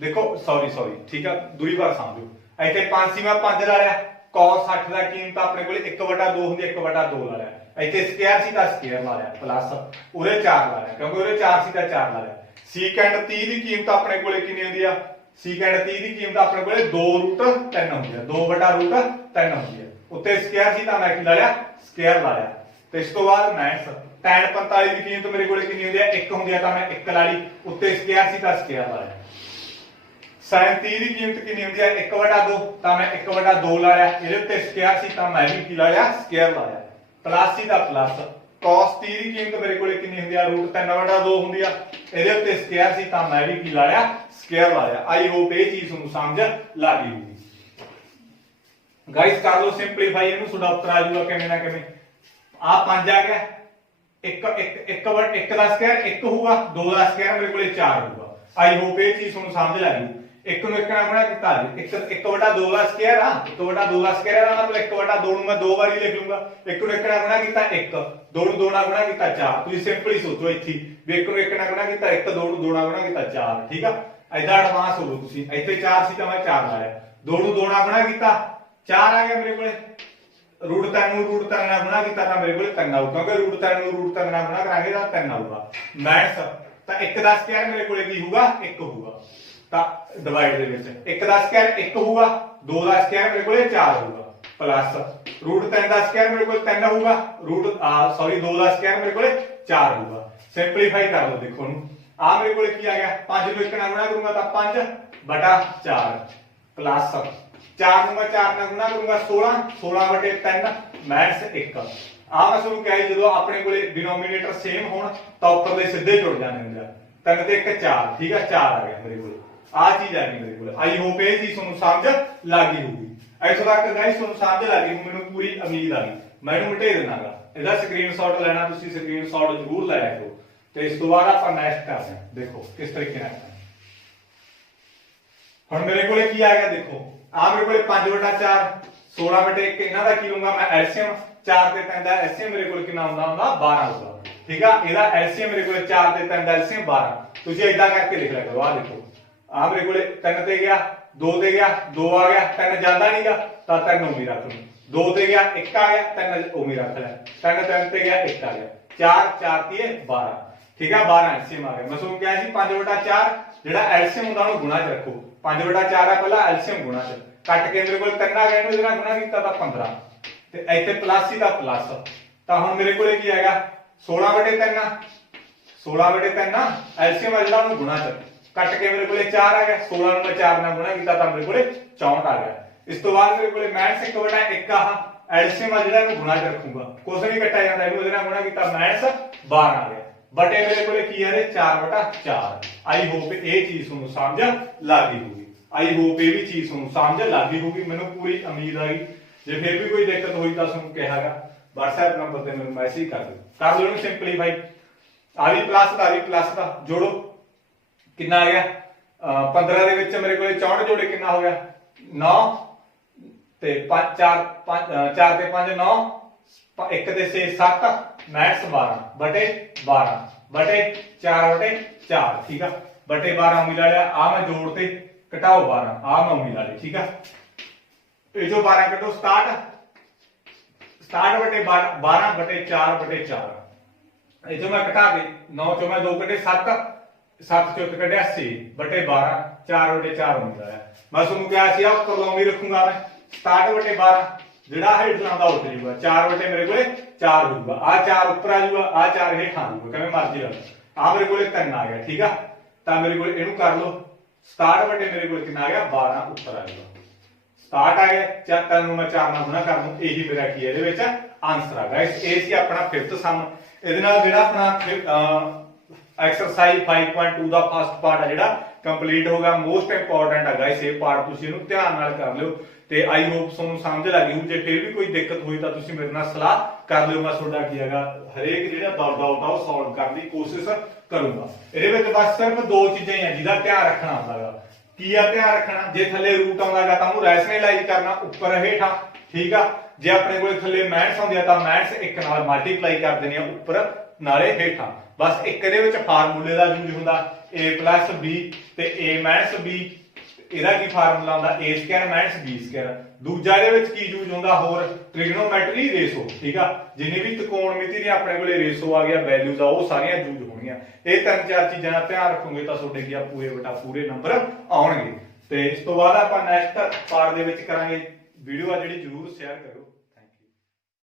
देखो सॉरी ठीक है, दूरी बार समझो। ਇੱਥੇ 5 ਸੀ ਮੈਂ 5 ਲਾ ਲਿਆ। cos 60 ਦਾ ਕੀਮਤ ਆਪਣੇ ਕੋਲੇ 1/2 ਹੁੰਦੀ, 1/2 ਲਾ ਲਿਆ। ਇੱਥੇ ਸਕੁਅਰ ਸੀ ਤਾਂ ਸਕੁਅਰ ਲਾ ਲਿਆ ਪਲੱਸ ਉਹਦੇ 4 ਲਾ ਲਿਆ, ਕਿਉਂਕਿ ਉਹਦੇ 4 ਸੀ ਤਾਂ 4 ਲਾ ਲਿਆ। secant 30 ਦੀ ਕੀਮਤ ਆਪਣੇ ਕੋਲੇ ਕਿੰਨੀ ਹੁੰਦੀ ਆ? secant 30 ਦੀ ਕੀਮਤ ਆਪਣੇ ਕੋਲੇ 2√3 ਹੁੰਦੀ ਆ, 2/√3 ਹੁੰਦੀ ਆ। ਉੱਤੇ ਸਕੁਅਰ ਸੀ ਤਾਂ ਮੈਂ ਕੀ ਲਾ ਲਿਆ? ਸਕੁਅਰ ਲਾ ਲਿਆ। ਤੇ ਇਸ ਤੋਂ ਬਾਅਦ ਮਾਈਨਸ tan 45 ਦੀ ਕੀਮਤ ਮੇਰੇ ਕੋਲੇ ਕਿੰਨੀ ਹੁੰਦੀ ਆ? 1 ਹੁੰਦੀ ਆ ਤਾਂ ਮੈਂ 1 ਲਾ ਲਈ। ਉੱਤੇ ਸਕੁਅਰ ਸੀ ਤਾਂ ਸਕੁਅਰ ਲਾ ਲਿਆ। sin 30 ਦੀ ਕੀਮਤ ਕਿੰਨੀ ਹੁੰਦੀ ਹੈ? 1/2 ਤਾਂ ਮੈਂ 1/2 ਲਾ ਲਿਆ। ਇਹਦੇ ਉੱਤੇ ਸਕੁਅਰ ਸੀ ਤਾਂ ਮੈਂ ਵੀ ਕੀ ਲਾ ਲਿਆ? ਸਕੁਅਰ ਲਾ ਲਿਆ। ਪਲੱਸ ਸੀ ਤਾਂ ਪਲੱਸ। cos 30 ਦੀ ਕੀਮਤ ਮੇਰੇ ਕੋਲੇ ਕਿੰਨੀ ਹੁੰਦੀ ਆ? √3/2 ਹੁੰਦੀ ਆ। ਇਹਦੇ ਉੱਤੇ ਸਕੁਅਰ ਸੀ ਤਾਂ ਮੈਂ ਵੀ ਕੀ ਲਾ ਲਿਆ? ਸਕੁਅਰ ਲਾ ਲਿਆ। ਆਈ ਹੋਪ ਇਹ ਚੀਜ਼ ਤੁਹਾਨੂੰ ਸਮਝ ਲੱਗ ਗਈ ਹੋਊਗੀ। ਗਾਇਸ ਕਰ ਲਓ ਸਿੰਪਲੀਫਾਈ ਇਹਨੂੰ, ਤੁਹਾਡਾ ਉੱਤਰ ਆ ਜਾਊਗਾ ਕਿਵੇਂ ਨਾ ਕਿਵੇਂ। ਆ 5 ਆ ਗਿਆ, 1 ਦਾ ਸਕੁਅਰ 1 ਹੋਊਗਾ, 2 ਦਾ ਸਕੁਅਰ ਮੇਰੇ ਕੋਲੇ 4 ਹੋਊਗਾ। ਆਈ ਹੋਪ ਇਹ ਚੀਜ਼ ਤੁਹਾਨੂੰ ਸਮਝ ਲੱਗ ਗਈ। 1 ਨੂੰ 1 ਨਾਲ ਗੁਣਾ ਕੀਤਾ ਜੀ, 1/2 ਦਾ ਸਕੁਅਰ ਆ, 1/2 ਦਾ ਸਕੁਅਰ ਆ, ਮਤਲਬ 1/2 ਨੂੰ ਮੈਂ 2 ਵਾਰੀ ਲਿਖ ਲੂੰਗਾ। 1 ਨੂੰ 1 ਨਾਲ ਗੁਣਾ ਕੀਤਾ 1, 2 ਨੂੰ 2 ਨਾਲ ਗੁਣਾ ਕੀਤਾ 4। ਤੁਸੀਂ ਸਿੰਪਲੀ ਸੋਚੋ ਇੱਥੇ ਵੀ 1 ਨੂੰ 1 ਨਾਲ ਗੁਣਾ ਕੀਤਾ 1, 2 ਨੂੰ 2 ਨਾਲ ਗੁਣਾ ਕੀਤਾ 4। ਠੀਕ ਆ, ਐਦਾਂ ਐਡਵਾਂਸ ਹੋ ਲਓ ਤੁਸੀਂ। ਇੱਥੇ 4 ਸੀ ਤਾਂ ਮੈਂ 4 ਲਾ ਲਿਆ, 2 ਨੂੰ 2 ਨਾਲ ਗੁਣਾ ਕੀਤਾ 4 ਆ ਗਿਆ ਮੇਰੇ ਕੋਲੇ। √3 ਨੂੰ √3 ਨਾਲ ਗੁਣਾ ਕੀਤਾ ਤਾਂ ਮੇਰੇ ਕੋਲੇ 3 ਆਊਗਾ, ਕਿਉਂਕਿ √3 ਨੂੰ √3 ਨਾਲ ਗੁਣਾ ਕਰਾਂਗੇ ਤਾਂ 3 ਆਊਗਾ। ਮਾਈਨਸ ਤਾਂ 1 ਦਾ ਸਕੁਅਰ ਮੇਰੇ ਕੋਲੇ ਕੀ ਹੋਊਗਾ? 1 ਹੋਊਗਾ। ਤਾਂ ਡਿਵਾਈਡ ਦੇ ਵਿੱਚ 1 ਦਾ ਸਕੁਅਰ 1 ਹੋਊਗਾ, 2 ਦਾ ਸਕੁਅਰ ਮੇਰੇ ਕੋਲੇ 4 ਹੋਊਗਾ, ਪਲੱਸ √3 ਦਾ ਸਕੁਅਰ ਮੇਰੇ ਕੋਲੇ 3 ਹੋਊਗਾ, 2 ਦਾ ਸਕੁਅਰ ਮੇਰੇ ਕੋਲੇ 4 ਹੋਊਗਾ। ਸਿੰਪਲੀਫਾਈ ਕਰ ਲਓ, ਦੇਖੋ ਨੂੰ ਆ ਮੇਰੇ ਕੋਲੇ ਕੀ ਆ ਗਿਆ? 5 ਨੂੰ 1 ਨਾਲ ਗੁਣਾ ਕਰੂੰਗਾ ਤਾਂ 5/4 ਪਲੱਸ 4 ਨੂੰ ਮੈਂ 4 ਨਾਲ ਗੁਣਾ ਕਰੂੰਗਾ 16/3 ਮਾਈਨਸ 1। ਆ ਮੈਂ ਤੁਹਾਨੂੰ ਕਿਹਾ ਜਦੋਂ ਆਪਣੇ ਕੋਲੇ ਡਿਨੋਮੀਨੇਟਰ ਸੇਮ ਹੋਣ ਤਾਂ ਉੱਪਰਲੇ ਸਿੱਧੇ ਜੁੜ ਜਾਂਦੇ ਹੁੰਦੇ ਆ। 3 ਤੇ 1 4, ਠੀਕ ਆ, 4 ਆ ਗਿਆ ਮੇਰੇ ਕੋਲ। ਆ ਚੀਜ਼ ਆ ਗਈ ਮੇਰੇ ਕੋਲ। ਆਈ ਹੋਪ ਇਹ ਚੀਜ਼ ਤੁਹਾਨੂੰ ਸਮਝ ਲੱਗ ਗਈ ਹੋਊਗੀ। ਇੱਥੋਂ ਤੱਕ ਗਾਇਸ ਤੁਹਾਨੂੰ ਸਮਝ ਲੱਗ ਗਈ, ਮੈਨੂੰ ਪੂਰੀ ਉਮੀਦ ਆ ਗਈ। ਮੈਂ ਇਹਨੂੰ ਮਿਟੇ ਦੇਣਾਗਾ। ਇਹਦਾ ਸਕਰੀਨਸ਼ਾਟ ਲੈਣਾ ਤੁਸੀਂ, ਸਕਰੀਨਸ਼ਾਟ ਜ਼ਰੂਰ ਲੈ ਆਇਓ। ਤੇ ਇਸ ਤੋਂ ਬਾਅਦ ਆਪਾਂ ਨੈਕਸਟ ਕਰਦੇ ਹਾਂ। ਦੇਖੋ ਕਿਸ ਤਰੀਕੇ ਨਾਲ ਕਰਨਾ। ਹੁਣ ਮੇਰੇ ਕੋਲੇ ਕੀ ਆ ਗਿਆ? ਦੇਖੋ ਆ ਮੇਰੇ ਕੋਲੇ 5/4 16/1 ਇਹਨਾਂ ਦਾ ਕੀ ਲੂੰਗਾ ਮੈਂ? ਐਲਸੀਐਮ। 4 ਤੇ 3 ਦਾ ਐਲਸੀਐਮ ਮੇਰੇ ਕੋਲ ਕਿੰਨਾ ਹੁੰਦਾ? 12 ਹੁੰਦਾ। ਠੀਕ ਆ, ਇਹਦਾ ਐਲਸੀਐਮ ਮੇਰੇ ਕੋਲੇ 4 ਤੇ 3 ਦਾ ਐਲਸੀਐਮ 12। ਤੁਸੀਂ ਇਦਾਂ ਕਰਕੇ ਲਿਖ ਲਿਆ ਕਰੋ। ਆ ਦੇਖੋ ਆ ਮੇਰੇ ਕੋਲੇ 3 ਤੇ ਗਿਆ, 2 ਤੇ ਗਿਆ, 2 ਆ ਗਿਆ, 3 ਜਾਂਦਾ ਨਹੀਂਗਾ ਤਾਂ 3 ਉਮੀ ਰੱਖ ਲਓ। 2 ਤੇ ਗਿਆ 1 ਆ ਗਿਆ, 3 ਉਮੀ ਰੱਖ ਲਿਆ। 3 ਤੇ ਗਿਆ 1 ਆ ਗਿਆ, 4 3 12। ਠੀਕ ਆ, 12 ਐਲਸੀਐਮ ਆ ਗਿਆ। ਮੈਂ ਤੁਹਾਨੂੰ ਕਿਹਾ ਸੀ 5/4 ਜਿਹੜਾ ਐਲਸੀਐਮ ਹੁੰਦਾ ਉਹਨੂੰ ਗੁਣਾ ਚ ਰੱਖੋ। 5/4 ਆ ਪਹਿਲਾਂ ਐਲਸੀਐਮ ਗੁਣਾ ਚ ਕੱਟ ਕੇ ਮੇਰੇ ਕੋਲ 3 ਆ ਗਿਆ, ਇਹਨੂੰ ਇਹਦੇ ਨਾਲ ਗੁਣਾ ਕੀਤਾ ਤਾਂ 15 ਤੇ ਇੱਥੇ ਪਲੱਸ ਸੀ ਤਾਂ ਪਲੱਸ। ਤਾਂ ਹੁਣ ਮੇਰੇ ਕੋਲੇ ਕੀ ਆਏਗਾ? 16/3 16/3 ਐਲਸੀਐਮ ਆ ਜਿਹੜਾ ਉਹਨੂੰ ਗੁਣਾ ਚ ਕੱਟ ਕੇ ਮੇਰੇ ਕੋਲੇ 4 ਆ ਗਿਆ। 16 ਨੂੰ ਮੈਂ 4 ਨਾਲ ਗੁਣਾ ਕੀਤਾ ਤਾਂ ਮੇਰੇ ਕੋਲੇ 64 ਆ ਗਿਆ। ਇਸ ਤੋਂ ਬਾਅਦ ਮੇਰੇ ਕੋਲੇ ਮਾਈਨਸ 1/1 ਆ ਐਲਸੀਐਮ ਆ ਜਿਹੜਾ ਇਹਨੂੰ ਗੁਣਾ ਚ ਰੱਖੂਗਾ। ਕੁਛ ਨਹੀਂ ਕੱਟਿਆ ਜਾਂਦਾ, ਇਹਨੂੰ ਇਹਦੇ ਨਾਲ ਗੁਣਾ ਕੀਤਾ ਮਾਈਨਸ 12 ਆ ਗਿਆ। ਬਟ ਇਹ ਮੇਰੇ ਕੋਲੇ ਕੀ ਆ ਰਿਹਾ? 4/4। ਆਈ ਹੋਪ ਇਹ ਚੀਜ਼ ਤੁਹਾਨੂੰ ਸਮਝ ਲੱਗ ਗਈ ਹੋਊਗੀ। ਆਈ ਹੋਪ ਇਹ ਵੀ ਚੀਜ਼ ਤੁਹਾਨੂੰ ਸਮਝ ਲੱਗ ਗਈ ਹੋਊਗੀ, ਮੈਨੂੰ ਪੂਰੀ ਉਮੀਦ ਆ ਗਈ। ਜੇ ਫਿਰ ਵੀ ਕੋਈ ਦਿੱਕਤ ਹੋਈ ਤਾਂ ਤੁਹਾਨੂੰ ਕਿਹਾਗਾ WhatsApp ਨੰਬਰ ਤੇ ਮੈਨੂੰ ਮੈਸੇਜ ਕਰ ਦਿਓ ਇਹਨੂੰ ਸਿੰਪਲੀਫਾਈ। ਆ ਵੀ ਪਲੱਸ ਦਾ ਜੋੜੋ, ਕਿੰਨਾ ਆ ਗਿਆ? 15 ਦੇ ਵਿੱਚ ਮੇਰੇ ਕੋਲੇ 64 ਜੋੜੇ ਕਿੰਨਾ ਹੋ ਗਿਆ? 9 ਤੇ 4 ਤੇ 5 9, 1 ਤੇ 6 7 ਮਾਈਨਸ 12/12 ਬਟੇ 4/4। ਠੀਕ ਆ, ਬਟੇ 12 ਉਮੀ ਲਾ ਲਿਆ। ਆ ਮੈਂ ਜੋੜ ਤੇ ਘਟਾਓ 12, ਆ ਮੈਂ ਉਮੀ ਲਾ ਲਈ। ਠੀਕ ਆ, ਇਹ ਜੋ 12 ਕੱਢੋ 67 12/4/4। ਇਹ ਜੋ ਮੈਂ ਘਟਾ ਕੇ 9 ਚੋਂ ਮੈਂ 2 ਕੱਢੇ 7 ਚੋਂ ਕੱਢਿਆ 6/12 4/4 ਹੁੰਦਾ ਹੈ। ਮੈਂ ਤੁਹਾਨੂੰ ਕਿਹਾ ਸੀ ਆ ਉੱਪਰ ਲਾਉਂਗੀ ਰੱਖੂੰਗਾ ਮੈਂ 67/12 ਜਿਹੜਾ ਹੇਠ ਲਾਉਂਦਾ ਉੱਠ ਜੂਗਾ 4 ਮੇਰੇ ਕੋਲੇ 4 ਹੋਊਗਾ। ਆ 4 ਉੱਪਰ ਆ ਜੂਗਾ, ਆ 4 ਹੇਠ ਆ ਜੂਗਾ, ਕਿਵੇਂ ਮਰਜ਼ੀ ਲਾ ਲਓ। ਆ ਮੇਰੇ ਕੋਲੇ 3 ਆ ਗਿਆ। ਠੀਕ ਆ, ਤਾਂ ਮੇਰੇ ਕੋਲੇ ਇਹਨੂੰ ਕਰ ਲਓ 67 ਮੇਰੇ ਕੋਲੇ ਕਿੰਨਾ ਆ ਗਿਆ? 12 ਉੱਪਰ ਆ ਜੂਗਾ। 67 ਆ ਗਿਆ, 3 ਨੂੰ ਮੈਂ 4 ਨਾਲ ਗੁਣਾ ਕਰ ਦੂੰ, ਇਹੀ ਮੇਰਾ ਕੀ ਇਹਦੇ ਵਿੱਚ ਆਨਸਰ ਆ ਗਾਇਸ। ਇਹ ਸੀ ਆਪਣਾ 5th ਸਮ। ਇਹਦੇ ਨਾਲ ਜਿਹੜਾ ਆਪਣਾ ਐਕਸਰਸਾਈਜ਼ 5.2 ਦਾ ਫਸਟ ਪਾਰਟ ਆ ਜਿਹੜਾ ਕੰਪਲੀਟ ਹੋ ਗਿਆ। ਮੋਸਟ ਇੰਪੋਰਟੈਂਟ ਆ ਗਾਇਸ ਇਹ ਪਾਰਟ, ਤੁਸੀਂ ਇਹਨੂੰ ਧਿਆਨ ਨਾਲ ਕਰ ਲਿਓ ਤੇ ਆਈ ਹੋਪ ਤੁਹਾਨੂੰ ਸਮਝ ਲੱਗ ਗਈ। ਜੇ ਫਿਰ ਵੀ ਕੋਈ ਦਿੱਕਤ ਹੋਈ ਤਾਂ ਤੁਸੀਂ ਮੇਰੇ ਨਾਲ ਸਲਾਹ ਕਰ ਲਿਓ, ਮੈਂ ਤੁਹਾਡਾ ਕੀ ਹੈਗਾ ਹਰੇਕ ਜਿਹੜਾ ਡਾਊਟ ਆ ਉਹ ਸੋਲਵ ਕਰਨ ਦੀ ਕੋਸ਼ਿਸ਼ ਕਰੂੰਗਾ। ਇਹਦੇ ਵਿੱਚ ਬਸ ਸਿਰਫ 2 ਚੀਜ਼ਾਂ ਹੀ ਆ ਜਿਹਦਾ ਧਿਆਨ ਰੱਖਣਾ ਹੁੰਦਾਗਾ। ਕੀ ਆ ਧਿਆਨ ਰੱਖਣਾ, ਜੇ ਥੱਲੇ ਰੂਟ ਆਉਂਦਾਗਾ ਤਾਂ ਉਹਨੂੰ ਰੈਸ਼ਨਲਾਈਜ਼ ਕਰਨਾ ਉੱਪਰ ਹੇਠਾਂ, ਠੀਕ ਆ। ਜੇ ਆਪਣੇ ਕੋਲ ਥੱਲੇ ਮਾਈਨਸ ਆਉਂਦੀ ਆ ਤਾਂ ਮਾਈਨਸ 1 ਨਾਲ ਮਲਟੀਪਲਾਈ ਕਰ ਦੇਣੀ ਆ ਉੱਪਰ ਨਾਲੇ ਹੇਠਾਂ। ਬਸ ਇੱਕ ਇਹਦੇ ਵਿੱਚ ਫਾਰਮੂਲੇ ਦਾ ਯੂਜ਼ ਹੁੰਦਾ a + b ਤੇ a - b। ਇਹਦਾ ਕੀ ਫਾਰਮੂਲਾ ਹੁੰਦਾ a² - b²। ਦੂਜਾ ਇਹਦੇ ਵਿੱਚ ਕੀ ਯੂਜ਼ ਹੁੰਦਾ ਹੋਰ ਟ੍ਰਿਗਨੋਮੈਟਰੀ ਰੇਸ਼ੋ, ਠੀਕ ਆ। ਜਿੰਨੇ ਵੀ ਤ੍ਰਿਕੋਣਮਿਤੀ ਨੇ ਆਪਣੇ ਕੋਲੇ ਰੇਸ਼ੋ ਆ ਗਿਆ ਵੈਲਿਊਜ਼ ਆ ਉਹ ਸਾਰੀਆਂ ਯੂਜ਼ ਹੋਣਗੀਆਂ। ਇਹ 3-4 ਚੀਜ਼ਾਂ ਦਾ ਧਿਆਨ ਰੱਖੋਗੇ ਤਾਂ ਤੁਹਾਡੇ ਕੀ ਆ ਪੂਰੇ ਬਟਾ ਪੂਰੇ ਨੰਬਰ ਆਉਣਗੇ। ਤੇ ਇਸ ਤੋਂ ਬਾਅਦ ਆਪਾਂ ਨੈਕਸਟ ਪਾਰਟ ਦੇ ਵਿੱਚ ਕਰਾਂਗੇ ਵੀਡੀਓ ਆ ਜਿਹੜੀ ਜਰੂਰ ਸ਼ੇਅਰ ਕਰੋ।